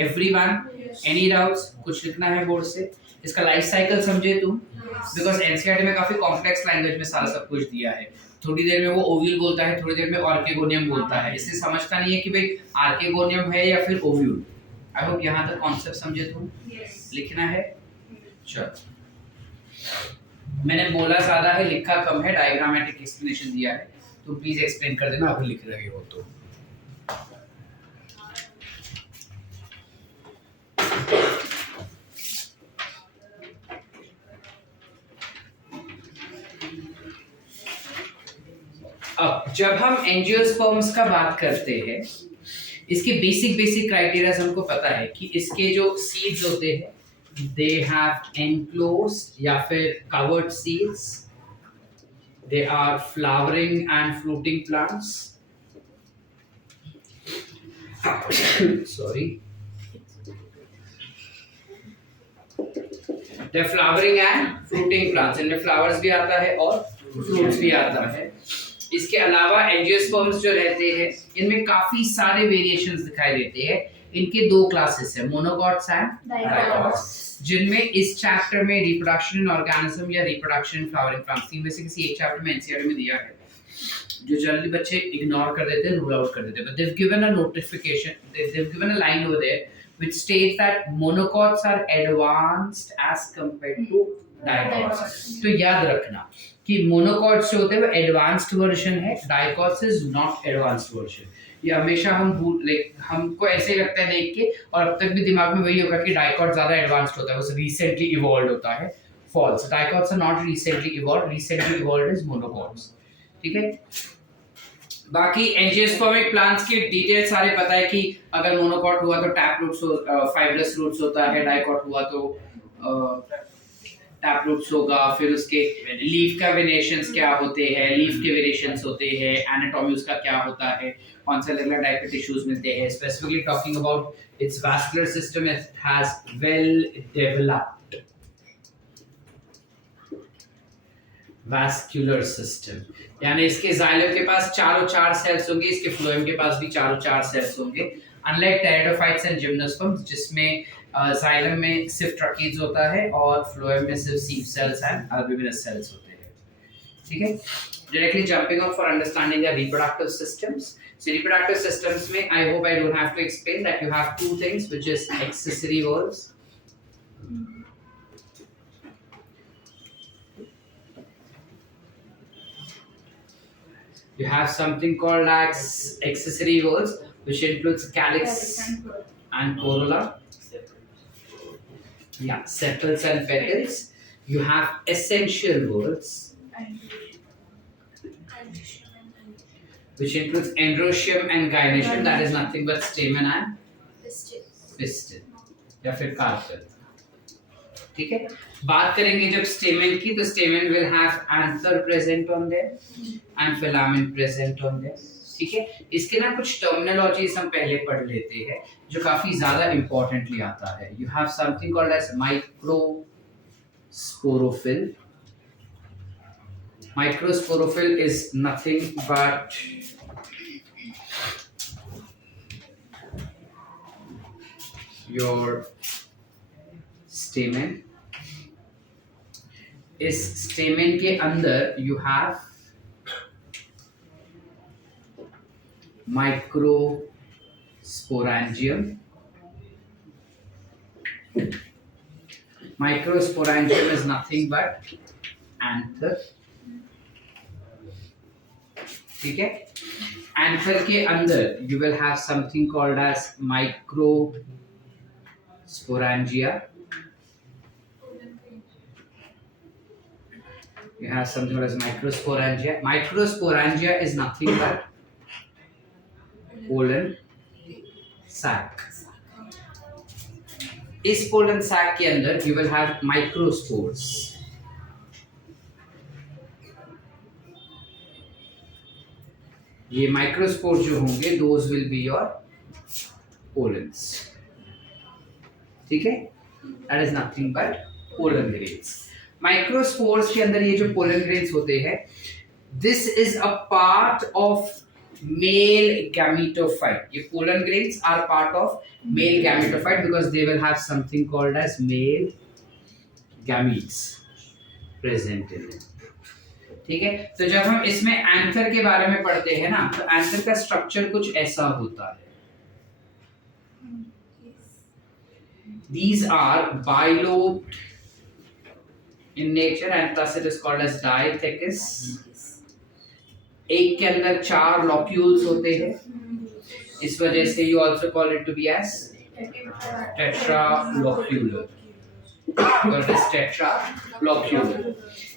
एवरीवन? Any doubts? कुछ लिखना है बोर्ड से? इसका लाइफ साइकिल समझे तुम, बिकॉज एनसीईआरटी में काफी कॉम्प्लेक्स लैंग्वेज में सारा सब कुछ दिया है। थोड़ी देर में वो ओव्यूल बोलता है, थोड़ी देर में आर्केगोनियम बोलता है, इसलिए समझता नहीं है कि भाई आर्केगोनियम है या फिर ओव्यूल। आई होप यहाँ तक कॉन्सेप्ट समझे तुम। लिखना है, चलो। मैंने बोला ज्यादा है, लिखा कम है, डायग्रामेटिक एक्सप्लेनेशन दिया है, तो प्लीज एक्सप्लेन कर देना अगर लिख रहे हो तो। अब जब हम एंजियोस्पर्म्स का बात करते हैं, इसके बेसिक क्राइटेरिया हमको पता है कि इसके जो सीड्स होते हैं दे हैव एनक्लोज्ड या फिर covered seeds, they are flowering and fruiting plants. Sorry, they're flowering and fruiting plants, इनमें flowers भी आता है और fruits भी आता है। इसके अलावा एंजियोस्पर्म्स जो रहते हैं इनमें काफी सारे वेरिएशंस दिखाई देते हैं। इनके 2 क्लासेस है, मोनोकॉट्स एंड डाइकॉट्स, जिनमें इस चैप्टर में रिप्रोडक्शन इन ऑर्गेनिज्म या रिप्रोडक्शन इन फ्लावरिंग प्लांट्स, तीन में से किसी एक चैप्टर में एनसीईआरटी में दिया है। जो जल्दी बच्चे इग्नोर कर देते हैं, रूल आउट कर देते हैं, but they've given a notification, they've given a line over there which states that monocots are advanced as compared to dicots. तो याद रखना कि monocots जो होते हैं वो advanced version है, dicots is not advanced version. ये हमेशा हमको ऐसे लगता है देख के, और अब तक भी दिमाग में वही होगा कि डाइकॉट ज्यादा एडवांस्ड होता है, वो रिसेंटली इवॉल्व होता है. False. Dicots are not recently evolved is monocots. ठीक है. बाकी एंजियोस्पर्मिक प्लांट्स के डिटेल सारे पता है कि अगर मोनोकॉट हुआ तो टैप रूट्स फाइब्रस रूट्स होता है, डाइकॉट हुआ तो टैप रूट्स होगा. फिर उसके लीफ का वेरिएशंस क्या होते हैं, लीफ के वेरिएशंस होते हैं, एनाटॉमी उसका क्या होता है, कौन से अलग-अलग टाइप के टिश्यूज मिलते हैं. Specifically talking about it's vascular system, it has well developed vascular system. यानी इसके जाइलम के पास चारों चार सेल्स होंगे, इसके फ्लोएम के पास भी चारों चार सेल्स होंगे. अनलाइक टेरिडोफाइट्स एंड जिम्नोस्पर्म्स जिसमें जाइलम में सिर्फ ट्रकीज होता है और फ्लोएम में सिर्फ सीव सेल्स एंड अल्ब्यूमिनस सेल्स होते हैं. ठीक है. Directly jumping of for understanding the reproductive systems. So reproductive systems में I hope I don't have to explain that you have two things which is accessory valves. You have something called as accessory valves which includes calyx and corolla. Yeah, sepals and petals. You have essential valves which includes androecium and gynoecium, that is nothing but stamen and pistil या फिर carpel. ठीक है. बात करेंगे जब stamen की, तो stamen will have anther present on their and filament present on their. ठीक है. इसके ना कुछ टर्मिनोलॉजीज हम पहले पढ़ लेते हैं जो काफी ज्यादा इंपॉर्टेंटली आता है. You have something called as microsporophyll. Microsporophyll is nothing but your stamen. इस stamen के अंदर you have microsporangium. Microsporangium is nothing but anther. ठीक है. एंथर के अंदर you will have something called as microsporangia. You have something called as microsporangia. Microsporangia is nothing but pollen sac. इस pollen sac के अंदर you will have microspores. ये microspore जो होंगे those will be your pollens. ठीक है. That is nothing but pollen grains. Microspores के अंदर ये जो पोलन ग्रेन्स होते हैं, this is a part of male gametophyte. ये pollen grains are part of male gametophyte because they will have something called as male gametes present in it. ठीक है. तो जब हम इसमें एंथर के बारे में पढ़ते हैं ना, तो एंथर का स्ट्रक्चर कुछ ऐसा होता है. These are bilobed in nature and thus it is called as diathecus. एक के अंदर चार locules होते हैं, इस वजह से you also call it to be as tetralocular. Or it is tetralocular.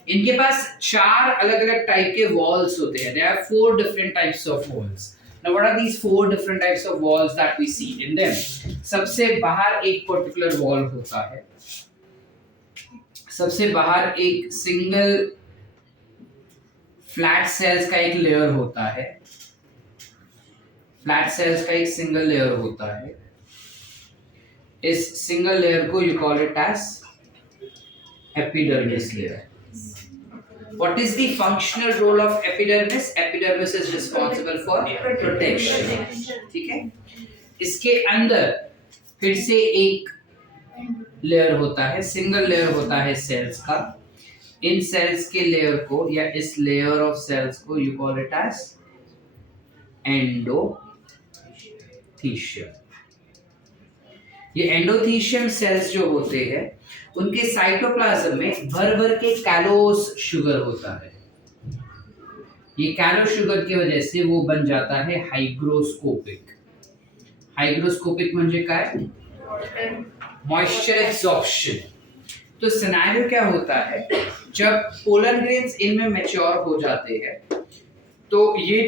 इनके पास चार अलग अलग टाइप के वॉल्स होते हैं. There are 4 different types of walls. Now what are these 4 different types of walls that we see in them? सबसे बाहर एक पर्टिकुलर वॉल होता है. सबसे बाहर एक सिंगल फ्लैट सेल्स का एक लेयर होता है. फ्लैट सेल्स का एक सिंगल लेयर होता है. इस सिंगल लेयर को you call it as epidermis layer. What is the functional role of epidermis? Epidermis is responsible for protection. ठीक है. इसके अंदर फिर से एक लेयर होता है, सिंगल लेयर होता है सेल्स का. इन सेल्स के लेयर को या इस लेयर ऑफ सेल्स को you call it as endothecium. ये एंडोथीशियम सेल्स जो होते हैं उनके साइटोप्लाज्म में भर भर के कैलोस शुगर होता है। ये कैलोस शुगर की वजह से वो बन जाता है हाइग्रोस्कोपिक। हाइग्रोस्कोपिक म्हणजे काय? Moisture absorption. तो सिनेरियो क्या होता है, जब पोलन ग्रेन्स इनमें मैच्योर हो जाते हैं तो ये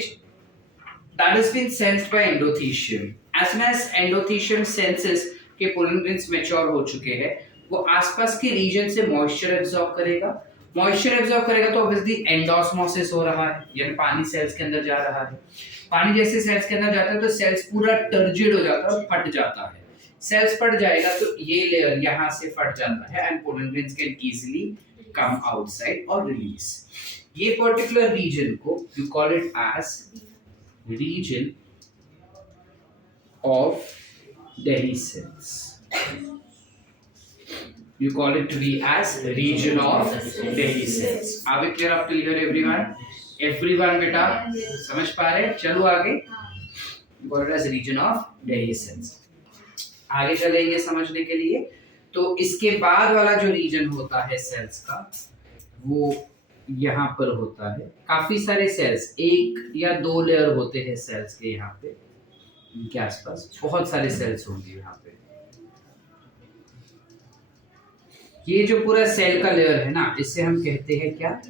that has been sensed by endothecium. As soon as endothecium senses के पोलन ग्रेन्स मैच्योर हो चुके हैं, वो आसपास के रीजन से मॉइस्चर एब्जॉर्ब करेगा। मॉइस्चर एब्जॉर्ब करेगा तो ऑब्वियसली एंडोस्मोसिस हो रहा है, यानी पानी सेल्स के अंदर जा रहा है। पानी जैसे सेल्स के अंदर जाता है तो सेल्स पूरा टर्जिड हो जाता है और फट जाता है। सेल्स फट जाएगा तो ये लेयर यहाँ से फट जाता है and pollen grains can easily come outside और रिलीज। ये पर्टिकुलर रीजन को you call it as region of dehiscence. You call it to be as region of dehiscence. Are we clear up till here, everyone? Everyone, बेटा समझ पा रहे? चलो आगे। You call it as region of dehiscence. आगे चलेंगे समझने के लिए। तो इसके बाद वाला जो रीजन होता है सेल्स का, वो यहाँ पर होता है। काफी सारे सेल्स, एक या दो लेयर होते हैं सेल्स के यहाँ पे, इनके आसपास बहुत सारे सेल्स होंगे यहाँ पे। ये जो पूरा सेल का लेयर है ना, इससे हम कहते हैं क्या?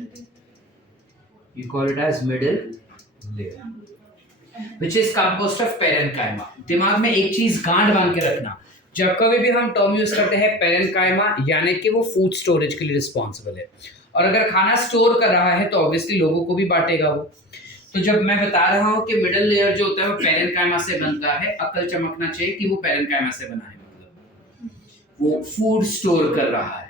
You call it as middle layer, which is composed of parenchyma. दिमाग में एक चीज गांठ बांध के रखना, जब कभी भी हम टर्म यूज करते हैं पेरेन्काइमा, यानी कि वो फूड स्टोरेज के लिए रिस्पॉन्सिबल है, और अगर खाना स्टोर कर रहा है तो ऑब्वियसली लोगों को भी बांटेगा वो। तो जब मैं बता रहा हूँ कि मिडिल लेयर जो होता है वो पेरेन्काइमा से बनता है, अकल चमकना चाहिए कि वो पेरेन्काइमा से बना है, मतलब वो फूड स्टोर कर रहा है।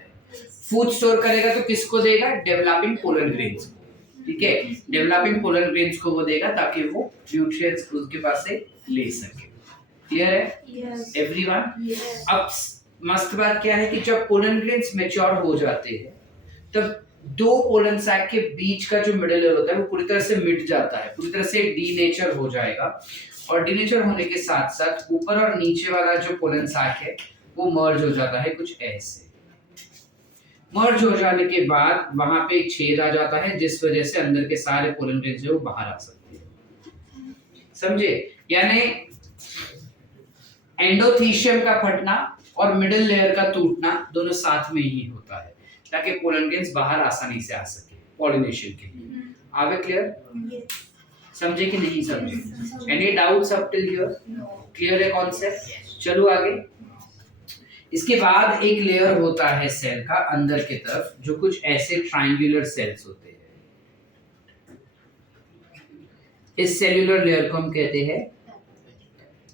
फूड स्टोर करेगा तो किसको देगा? डेवलपिंग पोलन ग्रेन्स को, ठीक है? डेवलपिंग पोलन ग्रेन्स को वो देगा ताकि वो न्यूट्रिएंट्स उसके पास से ले सके। क्लियर है एवरीवन? अब मस्त बात क्या है कि जब पोलन ग्रेन्स मैच्योर हो जाते हैं तब दो पोलन सैक के बीच का जो मिडिल लेयर होता है वो पूरी तरह से मिट जाता है, पूरी तरह से डीनेचर हो जाएगा, और डीनेचर होने के साथ साथ ऊपर और नीचे वाला जो पोलन सैक है वो मर्ज हो जाता है कुछ ऐसे। मर्ज हो जाने के बाद वहां पे एक छेद आ जाता है जिस वजह से अंदर के सारे पोलन ग्रेन्स जो बाहर आ सकते हैं। समझे? यानी एंडोथीशियम का फटना और मिडिल लेयर का टूटना दोनों साथ में ही होता है ताकि पोलन ग्रेन्स बाहर आसानी से आ सके पॉलिनेशन के लिए। Are we clear? समझे कि नहीं समझे? Any doubts up till here? Clear है कॉन्सेप्ट? चलो आगे। इसके बाद एक लेयर होता है सेल का अंदर की तरफ, जो कुछ ऐसे ट्रायंगुलर सेल्स होते हैं। इस सेल्यूलर लेयर को हम कहते हैं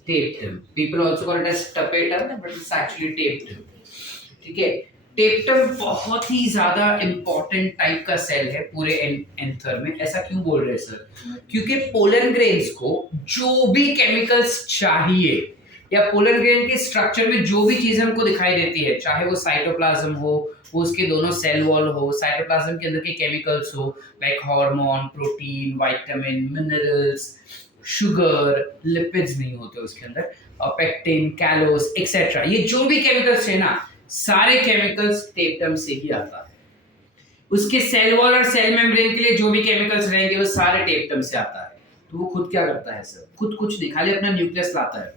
tapetum. People also call it as tapetum, but it's actually tapetum. ठीक है? टेप्टम बहुत ही ज्यादा इंपॉर्टेंट टाइप का सेल है पूरे एंथर में। ऐसा क्यों बोल रहे हैं सर? क्योंकि पोलन ग्रेन्स को जो भी केमिकल्स चाहिए या पोलन ग्रेन के स्ट्रक्चर में जो भी चीज हमको दिखाई देती है, चाहे वो साइटोप्लाज्म हो, वो उसके दोनों सेल वॉल हो, साइटोप्लाज्म के अंदर के केमिकल्स हो like hormone, protein, vitamin, minerals, sugar, lipids नहीं होते उसके अंदर, पेक्टिन, कैलोस एक्सेट्रा, ये जो भी केमिकल्स है ना, सारे केमिकल्स टेप्टम से ही आता है। उसके सेल वॉल और सेल मेम्ब्रेन के लिए जो भी केमिकल्स रहेंगे वो सारे टेप्टम से आता है। तो वो खुद क्या करता है सर? खुद कुछ नहीं, खाली अपना न्यूक्लियस लाता है,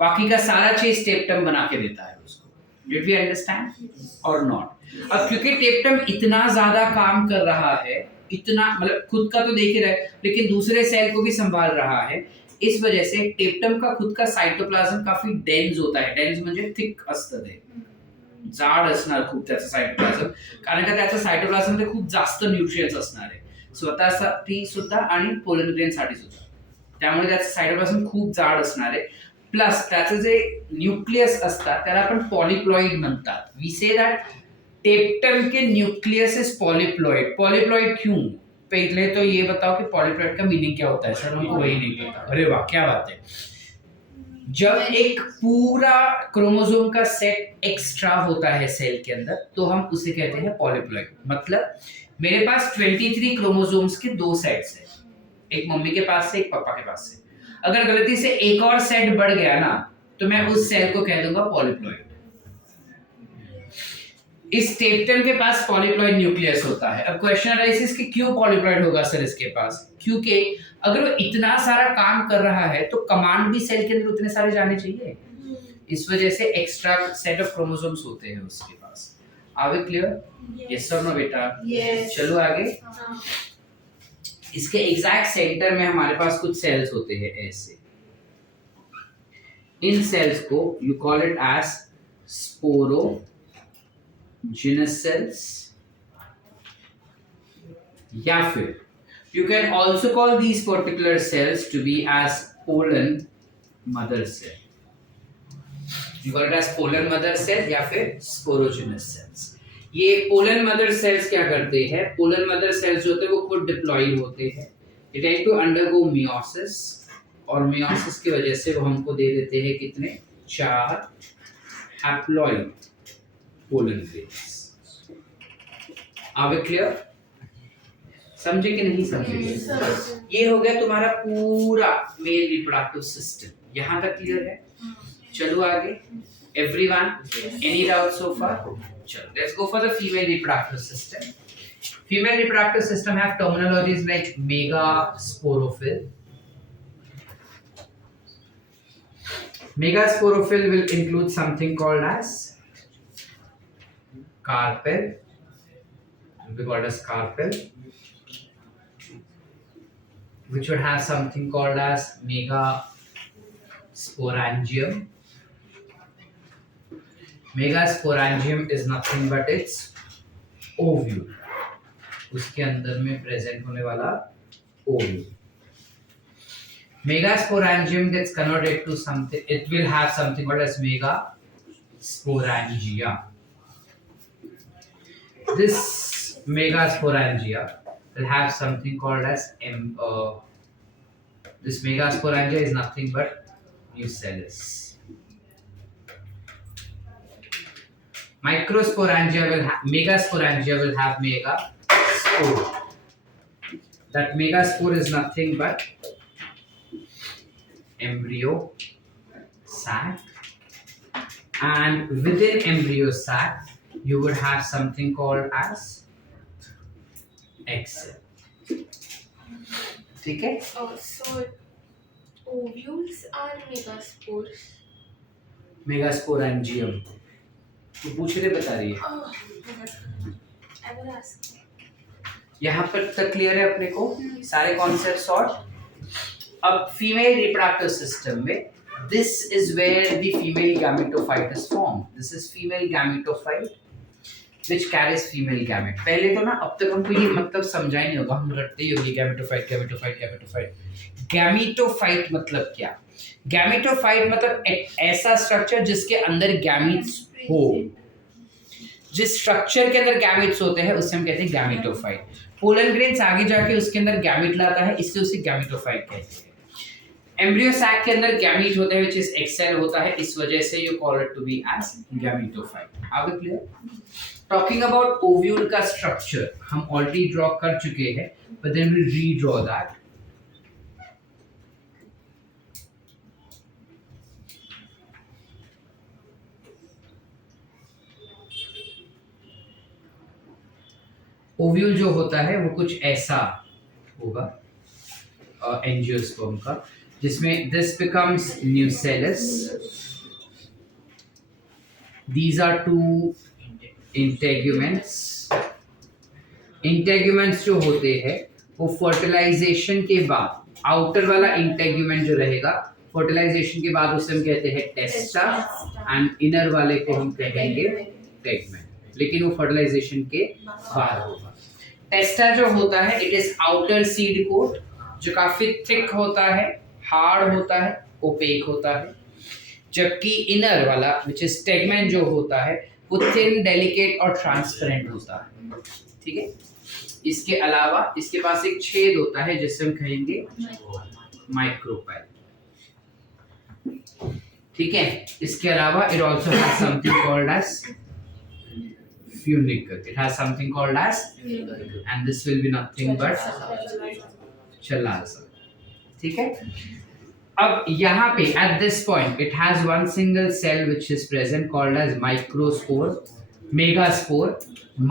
बाकी का सारा चीज टेप्टम बना के देता है उसको। डिड वी अंडरस्टैंड और नॉट? अब क्योंकि टेप्टम इतना ज्यादा काम कर रहा है, इतना मतलब खुद का तो देख ही रहा है लेकिन दूसरे सेल को भी संभाल रहा है, इस वजह से टेप्टम का खुद का साइटोप्लाज्म काफी डेंस होता है। डेंस म्हणजे थिक असतं, ते जाड असणार खूप त्याचं साइटोप्लाज्म, कारण का त्याच्या साइटोप्लाज्म मध्ये खूप जास्त न्यूट्रिएंट्स असणार आहे स्वतःसाठी सुद्धा आणि पोलन ग्रेन साठी सुद्धा, त्यामुळे त्याचं साइटोप्लाज्म खूप जाड असणार आहे। प्लस त्याचं जे न्यूक्लियस असतात त्याला आपण पॉलीप्लॉइड म्हणतात। वी से दैट टेप्टम के न्यूक्लियस इज पॉलीप्लॉइड। पॉलीप्लॉइड क्यों? पहले तो ये बताओ कि पॉलीप्लॉइड का मीनिंग क्या होता है सर? हमको वही नहीं पता। अरे वाह, क्या बात है। जब एक पूरा क्रोमोसोम का सेट एक्स्ट्रा होता है सेल के अंदर तो हम उसे कहते हैं पॉलीप्लॉइड। मतलब मेरे पास 23 क्रोमोसोम्स के दो सेट्स हैं, एक मम्मी के पास से एक पापा के पास से। अगर गलती से एक और सेट बढ़ गया ना तो मैं उस सेल को कह दूंगा पॉलीप्लॉइड। इस स्टेपटन के पास पॉलीप्लॉइड न्यूक्लियस होता है। अब क्वेश्चन अराइजेस कि क्यों पॉलीप्लॉइड होगा सर इसके पास? क्योंकि अगर वो इतना सारा काम कर रहा है तो कमांड भी सेल के अंदर उतने सारे जाने चाहिए, इस वजह से एक्स्ट्रा सेट ऑफ क्रोमोसोम्स होते हैं उसके पास। Are we clear? यस और नो बेटा? Yes. चलो आगे। हाँ. इसके एग्जैक्ट सेंटर में हमारे पास कुछ सेल्स होते हैं ऐसे। इन सेल्स को you call it as sporogenous cells, या फिर you can also call these particular cells to be as pollen mother cell. You call it as pollen mother cell या फिर sporogenous cells. ये pollen mother cells क्या करते हैं? pollen mother cells जो होते हैं वो खुद डिप्लॉइड होते हैं। They tend to undergo meiosis और meiosis की वजह से वो हमको दे देते हैं कितने? 4 haploid pollen grains. Are we clear? समझे कि नहीं समझे? ये हो गया तुम्हारा पूरा मेल रिप्रोडक्टिव सिस्टम। यहाँ तक क्लियर है? चलो आगे। एवरीवन, एनी डाउट सो फार? चलो, let's go for the female reproductive system. Female reproductive system have terminologies like megasporophyll. Megasporophyll will include something called as carpel. It will be called as carpel, which would have something called as megasporangium. Megasporangium is nothing but its ovule. उसके अंदर में present होने वाला ovule. Megasporangium gets converted to something. It will have something called as megasporangia. This megasporangia will have something called as this megasporangia is nothing but nucellus. Megasporangia will have megaspore. That megaspore is nothing but embryo sac, and within embryo sac you would have something called as egg cell. ठीक है? So ovules are megaspores. Megasporangium तो पूछ रहे बता रही है। I will ask. यहाँ पर तक क्लियर है अपने को सारे कॉन्सेप्ट सॉर्ट। अब फीमेल रिप्रोडक्टिव सिस्टम में this is where the female gametophyte is form. This is female gametophyte which carries female gamete। पहले तो ना अब तक हमको ये मतलब समझा ही नहीं होगा, हम रटते ही होंगे गैमेटोफाइट गैमेटोफाइट गैमेटोफाइट। गैमेटोफाइट मतलब क्या? गैमेटोफाइट मतलब एक ऐसा स्ट्रक्चर जिसके अंदर गैमीट्स हो। जिस स्ट्रक्चर के अंदर गैमीट्स होते हैं उसे हम कहते हैं गैमेटोफाइट। पोलन ग्रेन्स आगे जाके उसके अंदर गैमीट लाता है, इसलिए उसे गैमेटोफाइट कहते हैं। एम्ब्रियो सैक के अंदर गैमीट होता है, which is egg cell होता है, इस वजह से you call it to be as gametophyte। आगे क्लियर? टॉकिंग अबाउट ओव्यूल का स्ट्रक्चर हम ऑलरेडी ड्रॉ कर चुके हैं, but then we'll redraw that। Ovule जो होता है वो कुछ ऐसा होगा एंजियोस्पर्म का, जिसमें this becomes nucellus. These are two integuments. Integuments जो होते हैं वो फर्टिलाइजेशन के बाद आउटर वाला इंटेग्यूमेंट जो रहेगा फर्टिलाइजेशन के बाद उसे हम कहते हैं टेस्टा, एंड इनर वाले को हम कहेंगे टेगमेंट, लेकिन वो फर्टिलाइजेशन के बाद होगा। टेस्टा जो होता है it is outer seed coat जो काफी थिक होता है, हार्ड होता है, ओपेक होता है, जबकि इनर वाला विच इज टेगमेंट जो होता है वो थिन, डेलिकेट और ट्रांसपेरेंट होता है। ठीक है? इसके अलावा इसके पास एक छेद होता है जिसे हम कहेंगे माइक्रोपाइल। ठीक है, इसके अलावा it also has something called as funicle. It has something called as, and this will be nothing but chalaza. ठीक है, अब यहाँ पे at this point it has one single cell which is present called as microspore, megaspore,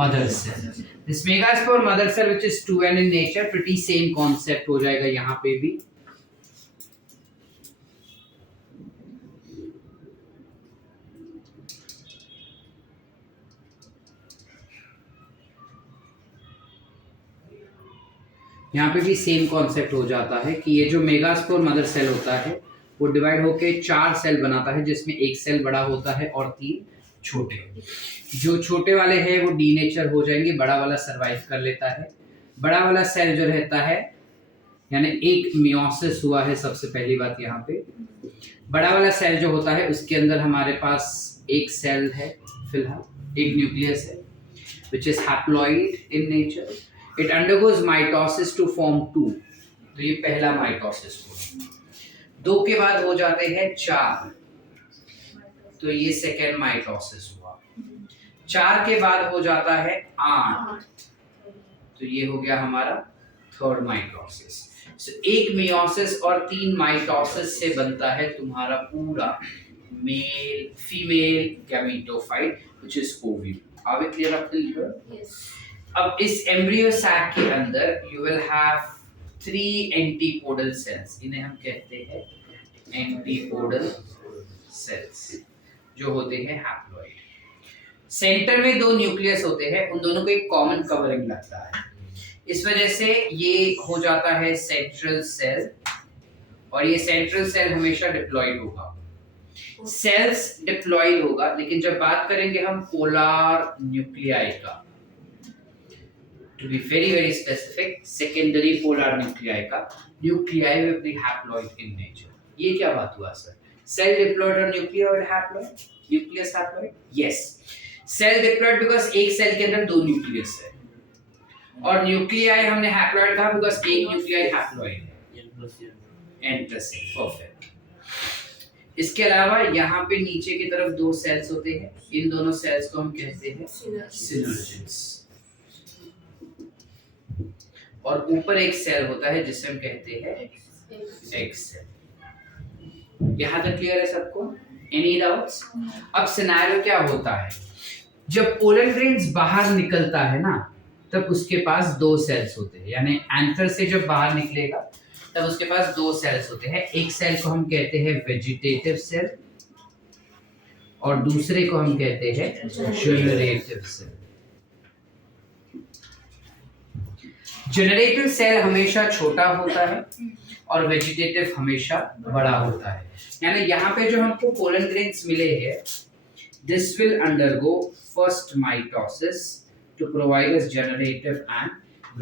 mother cell. This megaspore mother cell which is 2n in nature, pretty same concept हो जाएगा यहाँ पे भी. यहाँ पे भी सेम कॉन्सेप्ट हो जाता है कि ये जो मेगास्पोर मदर सेल होता है वो डिवाइड होके 4 सेल बनाता है, जिसमें एक सेल बड़ा होता है और 3 छोटे. जो छोटे वाले हैं वो डीनेचर हो जाएंगे, बड़ा वाला सरवाइव कर लेता है. बड़ा वाला सेल जो रहता है, यानी एक मियोसिस हुआ है, सबसे पहली बात यहाँ पे. बड़ा वाला सेल जो होता है उसके अंदर हमारे पास एक सेल है, फिलहाल एक न्यूक्लियस है which is haploid in nature. It undergoes mitosis to form 2. तो ये पहला माइटोसिस हुआ. 2 के बाद हो जाते हैं 4, तो ये सेकेंड माइटोसिस हुआ. 4 के बाद हो जाता है 8, तो ये हो गया हमारा थर्ड माइटोसिस. एक मियोसिस और 3 माइटोसिस से बनता है तुम्हारा पूरा male female gametophyte which is ovule. Are we clear up till here? Yes. अब इस एम्ब्रियो सैक के अंदर you will have 3 antipodal cells. इन्हें हम कहते हैं एंटीपोडल सेल्स, जो होते हैं हैप्लॉइड. सेंटर में 2 न्यूक्लियस होते हैं, उन दोनों को एक कॉमन कवरिंग लगता है. इस वजह से ये हो जाता है सेंट्रल सेल, और ये सेंट्रल सेल हमेशा डिप्लॉइड होगा. सेल्स डिप्लॉइड होगा, लेकिन जब बात करेंगे हम पोलर न्यूक्लियाई का, to be very very specific, secondary polar nuclei का, nuclei will be haploid in nature. ये क्या बात हुआ सर? Cell diploid और nucleoid haploid, nucleus haploid? Yes. Cell diploid because एक सेल के अंदर 2 न्यूक्लियस है, और nuclei हमने haploid कहा because एक nuclei haploid है. Interesting, perfect. इसके अलावा यहाँ पे नीचे की तरफ 2 सेल्स होते हैं. इन दोनों सेल्स को हम कहते हैं synergens. और ऊपर एक सेल होता है जिसे हम कहते हैं एक्स सेल. यहाँ तक क्लियर है सबको? Any doubts? अब सिनेरियो क्या होता है, जब पोलन ग्रेन्स बाहर निकलता है ना, तब उसके पास 2 सेल्स होते हैं. यानी एंथर से जब बाहर निकलेगा तब उसके पास 2 सेल्स होते हैं. एक सेल को हम कहते हैं वेजिटेटिव सेल, और दूसरे को हम कहते हैं जनरेटिव सेल. जनरेटिव सेल हमेशा छोटा होता है और वेजिटेटिव हमेशा बड़ा होता है. यानी यहाँ पे जो हमको पोलन ग्रेन्स मिले हैं, this will undergo first mitosis to provide us generative and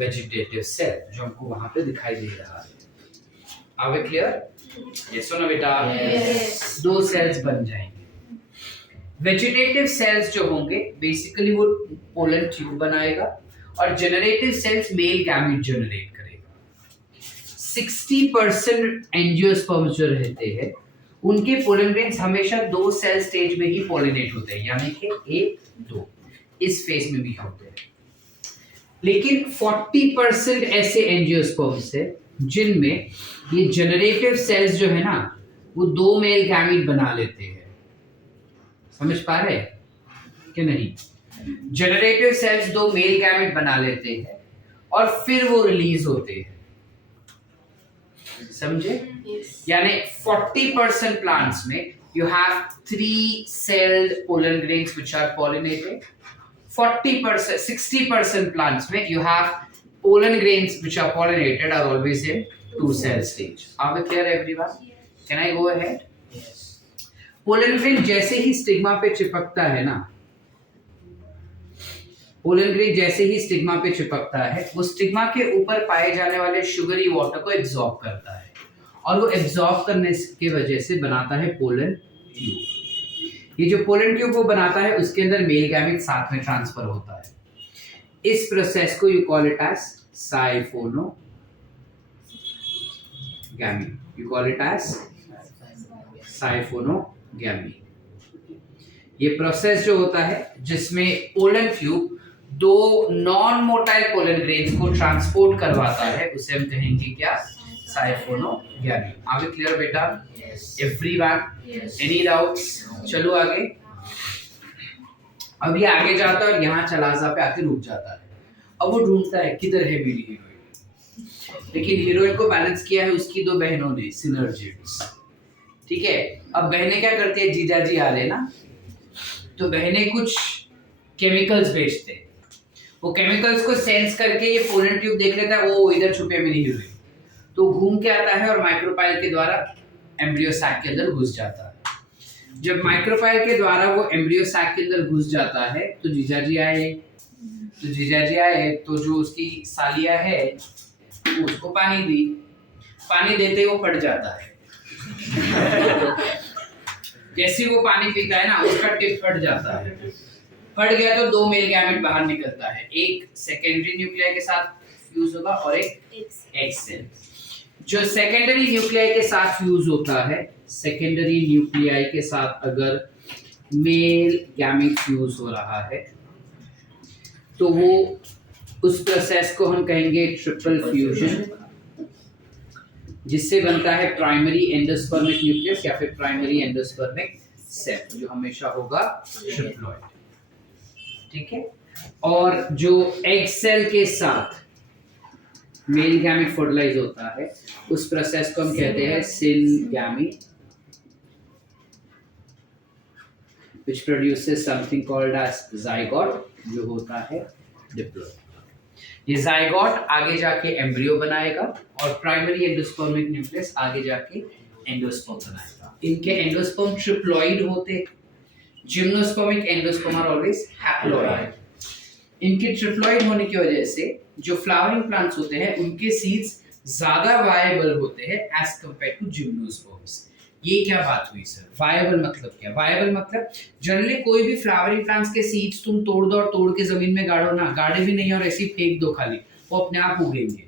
vegetative cell, जो हमको वहां पे दिखाई दे रहा है. Are we clear? यस और नो बेटा? Yes. 2 सेल्स बन जाएंगे. वेजिटेटिव सेल्स जो होंगे बेसिकली वो पोलन ट्यूब बनाएगा, और generative cells male gamete generate करेगा. 60% एंजियोस्पर्म्स जो रहते हैं उनके पोलन ग्रेन्स हमेशा 2 सेल स्टेज में ही पॉलिनेट होते हैं, यानी कि 1, 2 इस फेज में भी होते हैं. लेकिन 40% ऐसे एंजियोस्पर्म्स है जिनमें ये जनरेटिव सेल्स जो है ना, वो 2 मेल गैमेट बना लेते हैं. समझ पा रहे कि नहीं? जनरेटिव सेल्स 2 मेल गैमेट बना लेते हैं और फिर वो रिलीज होते हैं. समझे? Yes. यानी 40% प्लांट्स में you have 3-celled pollen grains which are pollinated. 60% plants में you have pollen grains which are pollinated are always in 2-cell stage. Are we clear everyone? Can I go ahead? Yes. Pollen grain जैसे ही stigma पे चिपकता है ना, pollen grain जैसे ही stigma पे चिपकता है, वो stigma के ऊपर पाए जाने वाले शुगरी वाटर को एब्जॉर्ब करता है, और वो एब्जॉर्ब करने की वजह से बनाता है पोलन ट्यूब. ये जो पोलन ट्यूब वो बनाता है उसके अंदर मेल गैमेट साथ में ट्रांसफर होता है. इस प्रोसेस को you call it as siphonogamete. You call it as siphonogamy. ये प्रोसेस जो होता है जिसमें पोलन ट्यूब दो नॉन मोटाइल पोलन ग्रेन्स को ट्रांसपोर्ट करवाता है, उसे हम कहेंगे क्या? साइफोनोगैमी। आगे क्लियर बेटा? एवरीवन? Any doubts? चलो आगे। अब ये आगे जाता है और यहाँ चलाजा पे आके रुक जाता है। अब वो ढूंढता है किधर है मेरी हीरोइन, लेकिन हीरोइन को बैलेंस किया है उसकी दो बहनों ने, सिनर्जिड्स। ठीक है, अब बहनें क्या करती है, जीजा जी आ रहे ना, तो बहनें कुछ केमिकल्स बेचते हैं। वो केमिकल्स को सेंस करके ये पोलन ट्यूब देख लेता है, वो इधर छुपे मेरी हीरोइन, तो घूम के आता है और माइक्रोपाइल के द्वारा एम्ब्रियो सैक के अंदर घुस जाता है। जब माइक्रोपाइल के द्वारा वो एम्ब्रियो सैक के अंदर घुस जाता है तो जीजाजी आए तो जो उसकी सालिया है वो उसको पानी दी, पानी देते ही वो फट जाता है। जैसे ही वो पानी पीता है ना, उसका टिप फट जाता है। फट गया तो दो मेल गैमेट बाहर निकलता है, एक सेकेंडरी न्यूक्लियाई के साथ फ्यूज होगा और एक एक्स सेल। जो सेकेंडरी न्यूक्लियाई के साथ फ्यूज होता है, सेकेंडरी न्यूक्लियाई के साथ अगर मेल गैमेट फ्यूज हो रहा है तो वो उस प्रोसेस को हम कहेंगे ट्रिपल फ्यूजन, जिससे बनता है प्राइमरी एंडोस्पर्मिक न्यूक्लियस या फिर प्राइमरी एंडोस्पर्मिक सेल, जो हमेशा होगा ट्रिप्लॉइड। ठीक है, और जो एग सेल के साथ मेल गैमेट फर्टिलाइज होता है उस प्रोसेस को हम कहते हैं syngamy, which produces something called as zygote, जो होता है डिप्लॉइड। ये zygote आगे जाके एम्ब्रियो बनाएगा और प्राइमरी एंडोस्पर्मिक न्यूक्लियस आगे जाके एंडोस्पर्म बनाएगा। इनके एंडोस्पर्म ट्रिप्लॉइड होते, जिम्नोस्पर्मिक एंडोस्पर्म आर ऑलवेज हैप्लॉइड। इनके ट्रिप्लॉइड होने की वजह से जो फ्लावरिंग प्लांट्स होते हैं उनके सीड्स ज्यादा वायबल होते हैं एज कंपेयर टू जिम्नोस्पर्म्स। ये क्या बात हुई सर? वायबल मतलब क्या? वायबल मतलब जनरली कोई भी फ्लावरिंग प्लांट्स के सीड्स तुम तोड़ दो और तोड़ के जमीन में गाड़ो ना, गाड़े भी नहीं और ऐसे ही फेंक दो खाली, वो अपने आप उगेंगे,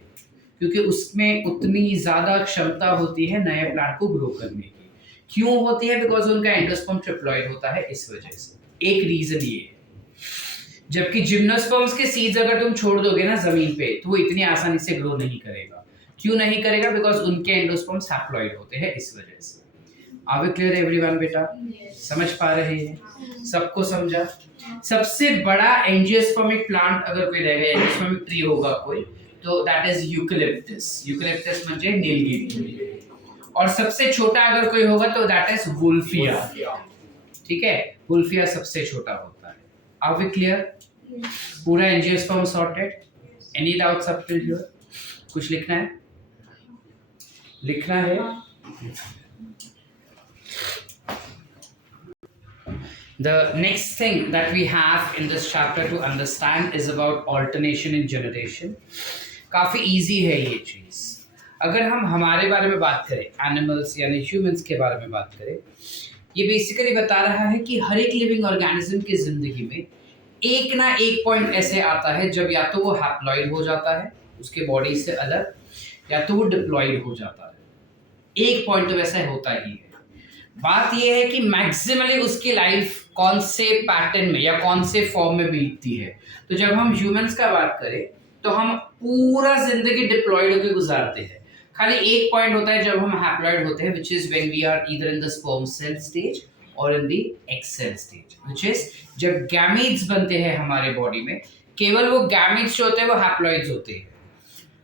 क्योंकि उसमें उतनी ज्यादा क्षमता होती है नए प्लांट को ग्रो करने की। क्यों होती है? बिकॉज उनका एंडोस्पर्म ट्रिप्लॉइड होता है, इस वजह से। एक रीजन ये है। जबकि जिम्नोस्पर्म्स के सीड्स अगर तुम छोड़ दोगे ना जमीन पे तो वो इतनी आसानी से ग्रो नहीं करेगा। क्यों नहीं करेगा? बिकॉज उनके एंडोस्पर्म्स हैप्लॉइड होते हैं, इस वजह से। आर वी क्लियर एवरीवन बेटा? समझ पा रहे हैं? सबको समझा? सबसे बड़ा एंजियोस्पर्मिक प्लांट अगर कोई रहेगा, एंजियोस्पर्मिक ट्री होगा कोई, तो दैट इज यूकलिप्टस। यूकलिप्टस म्हणजे नीलगिरी। और सबसे छोटा अगर कोई होगा तो दैट इज वुल्फिया। ठीक है, वुल्फिया सबसे छोटा होता है। Are we clear? पूरा angiosperm sorted? Any doubts up till here? कुछ लिखना है? लिखना है? The next thing that we have in this chapter to understand is about alternation in generation. काफ़ी easy है ये चीज़। अगर हम हमारे बारे में बात करें, एनिमल्स यानी ह्यूमंस के बारे में बात करें, ये बेसिकली बता रहा है कि हर एक लिविंग ऑर्गेनिज्म की ज़िंदगी में एक ना एक पॉइंट ऐसे आता है जब या तो वो हैप्लॉइड हो जाता है उसके बॉडी से अलग, या तो वो डिप्लॉइड हो जाता है। एक पॉइंट तो वैसा होता ही है। बात यह है कि मैक्सिमली उसकी लाइफ कौन से पैटर्न में या कौन से फॉर्म में बीतती है। तो जब हम ह्यूमंस का बात करें तो हम पूरा जिंदगी डिप्लॉइड होकर गुजारते हैं। खाली एक पॉइंट होता है जब हम हैप्लॉइड होते हैं, which is when we are either in the sperm cell stage और in the egg cell stage, which is जब गैमीट्स बनते हैं हमारे बॉडी में। केवल वो गैमीट्स जो होते हैं वो हैप्लॉइड्स होते हैं,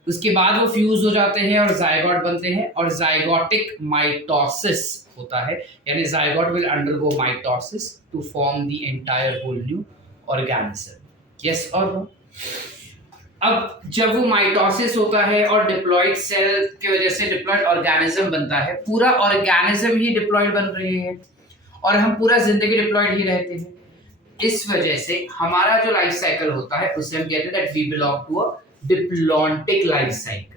उसके बाद वो फ्यूज हो जाते हैं और जाइगोट बनते हैं, और जाइगोटिक माइटोसिस होता है, यानी zygote will undergo mitosis to form the entire whole new organism. Yes और नो? अब जब वो माइटोसिस होता है और डिप्लॉइड सेल की वजह से डिप्लॉइड ऑर्गेनिज्म बनता है, पूरा ऑर्गेनिज्म ही डिप्लॉइड बन रहे हैं और हम पूरा जिंदगी डिप्लॉइड ही रहते हैं। इस वजह से हमारा जो लाइफ साइकिल होता है उसे हम कहते हैं that we belong to a diplontic life cycle.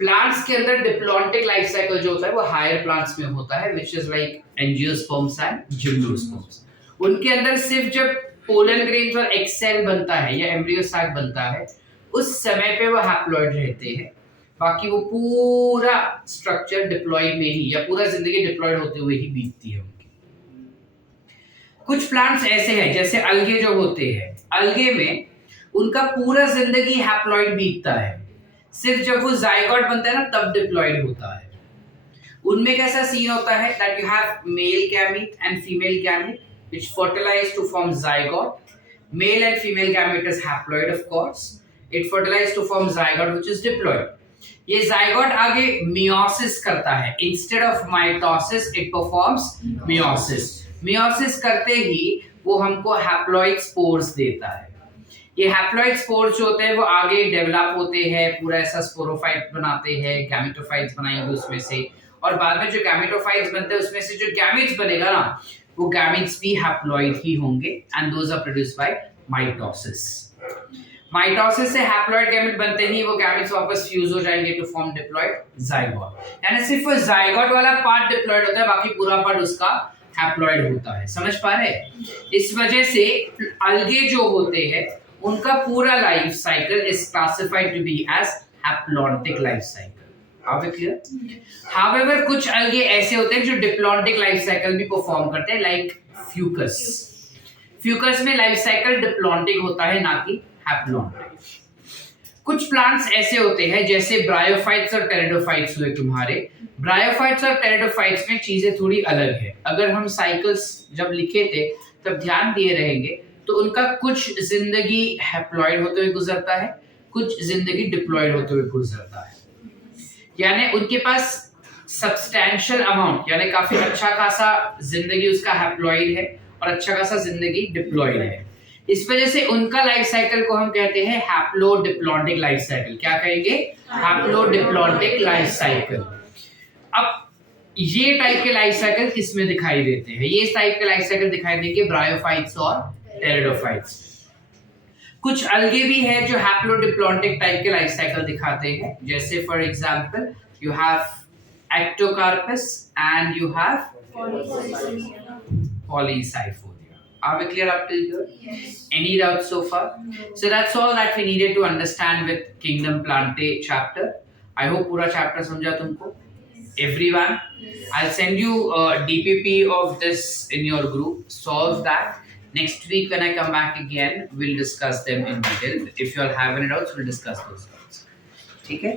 Plants के अंदर डिप्लॉन्टिक लाइफ साइकिल जो होता है वो हायर प्लांट्स में होता है, which is like angiosperms and gymnosperms. उनके अंदर सिर्फ जब पोलन ग्रेन्स और एक्स सेल बनता है या एम्ब्रियो सैक बनता है, उस समय पे वो हैप्लॉइड रहते हैं। बाकी वो पूरा स्ट्रक्चर डिप्लॉयड में ही या पूरा जिंदगी डिप्लॉयड होते हुए ही बीतती है उनकी। कुछ प्लांट्स ऐसे हैं जैसे अलगे जो होते हैं, अलगे में उनका पूरा जिंदगी हैप्लॉयड बीतता है, सिर्फ जब वो जाइगोट बनता है ना तब डिप्लॉयड होता है। उनमें कैसा सीन होता है that you have male gamete and female gamete which fertilize to form zygote. Male and female gamete is haploid of course, it fertilize to form zygote which is diploid. ये zygote आगे meiosis करता है, instead of mitosis it performs meiosis. Meiosis करते ही वो हमको haploid spores देता है। ये हैप्लॉइड स्पोर्स जो होते हैं वो आगे डेवलप होते हैं, पूरा ऐसा स्पोरोफाइट बनाते हैं, गैमेटोफाइट्स बनाएंगे उसमें से, और बाद में जो गैमेटोफाइट्स बनते हैं उसमें से जो गैमेट्स बनेगा ना वो गैमेट्स भी हैप्लॉइड ही होंगे and those are produced by mitosis. Mitosis से हैप्लॉइड गैमेट बनते ही वो गैमेट्स वापस फ्यूज हो जाएंगे टू फॉर्म डिप्लॉयड जाइगोट। यानी सिर्फ वो जाइगोट वाला पार्ट डिप्लॉयड होता है, बाकी पूरा पार्ट उसका हैप्लॉयड होता है। समझ पा रहे? इस वजह से अलगे जो होते हैं उनका पूरा life cycle is classified to be as haplontic life cycle. Are we clear? However, कुछ अलगे ऐसे होते हैं जो डिप्लॉन्टिक लाइफ साइकिल भी परफॉर्म करते हैं, लाइक फ्यूकस। फ्यूकस में लाइफ साइकिल डिप्लॉन्टिक होता है ना कि हैप्लॉन्टिक। कुछ प्लांट्स ऐसे होते हैं जैसे ब्रायोफाइट्स और टेरिडोफाइट्स हुए तुम्हारे। ब्रायोफाइट्स और टेरिडोफाइट्स में चीजें थोड़ी अलग है। अगर हम साइकिल्स जब लिखे थे तब ध्यान दिए रहेंगे तो उनका कुछ जिंदगी हैप्लॉइड होते हुए गुजरता है, कुछ जिंदगी डिप्लॉयड होते हुए गुजरता है। यानी उनके पास सब्सटैंशियल अमाउंट यानी काफी अच्छा खासा जिंदगी उसका हैप्लॉइड है और अच्छा खासा जिंदगी डिप्लॉयड है। इस वजह से उनका लाइफ साइकिल को हम कहते हैं हैप्लोडिप्लॉन्टिक लाइफ साइकिल। क्या कहेंगे? Haplodiplontic life cycle. अब ये टाइप के लाइफ साइकिल किसमें दिखाई देते हैं? ये टाइप के लाइफ साइकिल दिखाई देंगे ब्रायोफाइट्स और टेरिडोफाइट्स। कुछ अलगे भी है जो हैप्लोडिप्लॉन्टिक टाइप के लाइफ साइकिल दिखाते हैं, जैसे for example you have Ectocarpus and you have Polysiphonia. Are we clear up till here? Yes. Any doubts so far? So that's all that we needed to understand with Kingdom Plantae chapter. I hope पूरा chapter समझा तुमको? Everyone? I'll send you a DPP of this in your group. Solve that. Next week when I come back again, we'll discuss them in detail. If you all have any doubts, we'll discuss those doubts. ठीक है?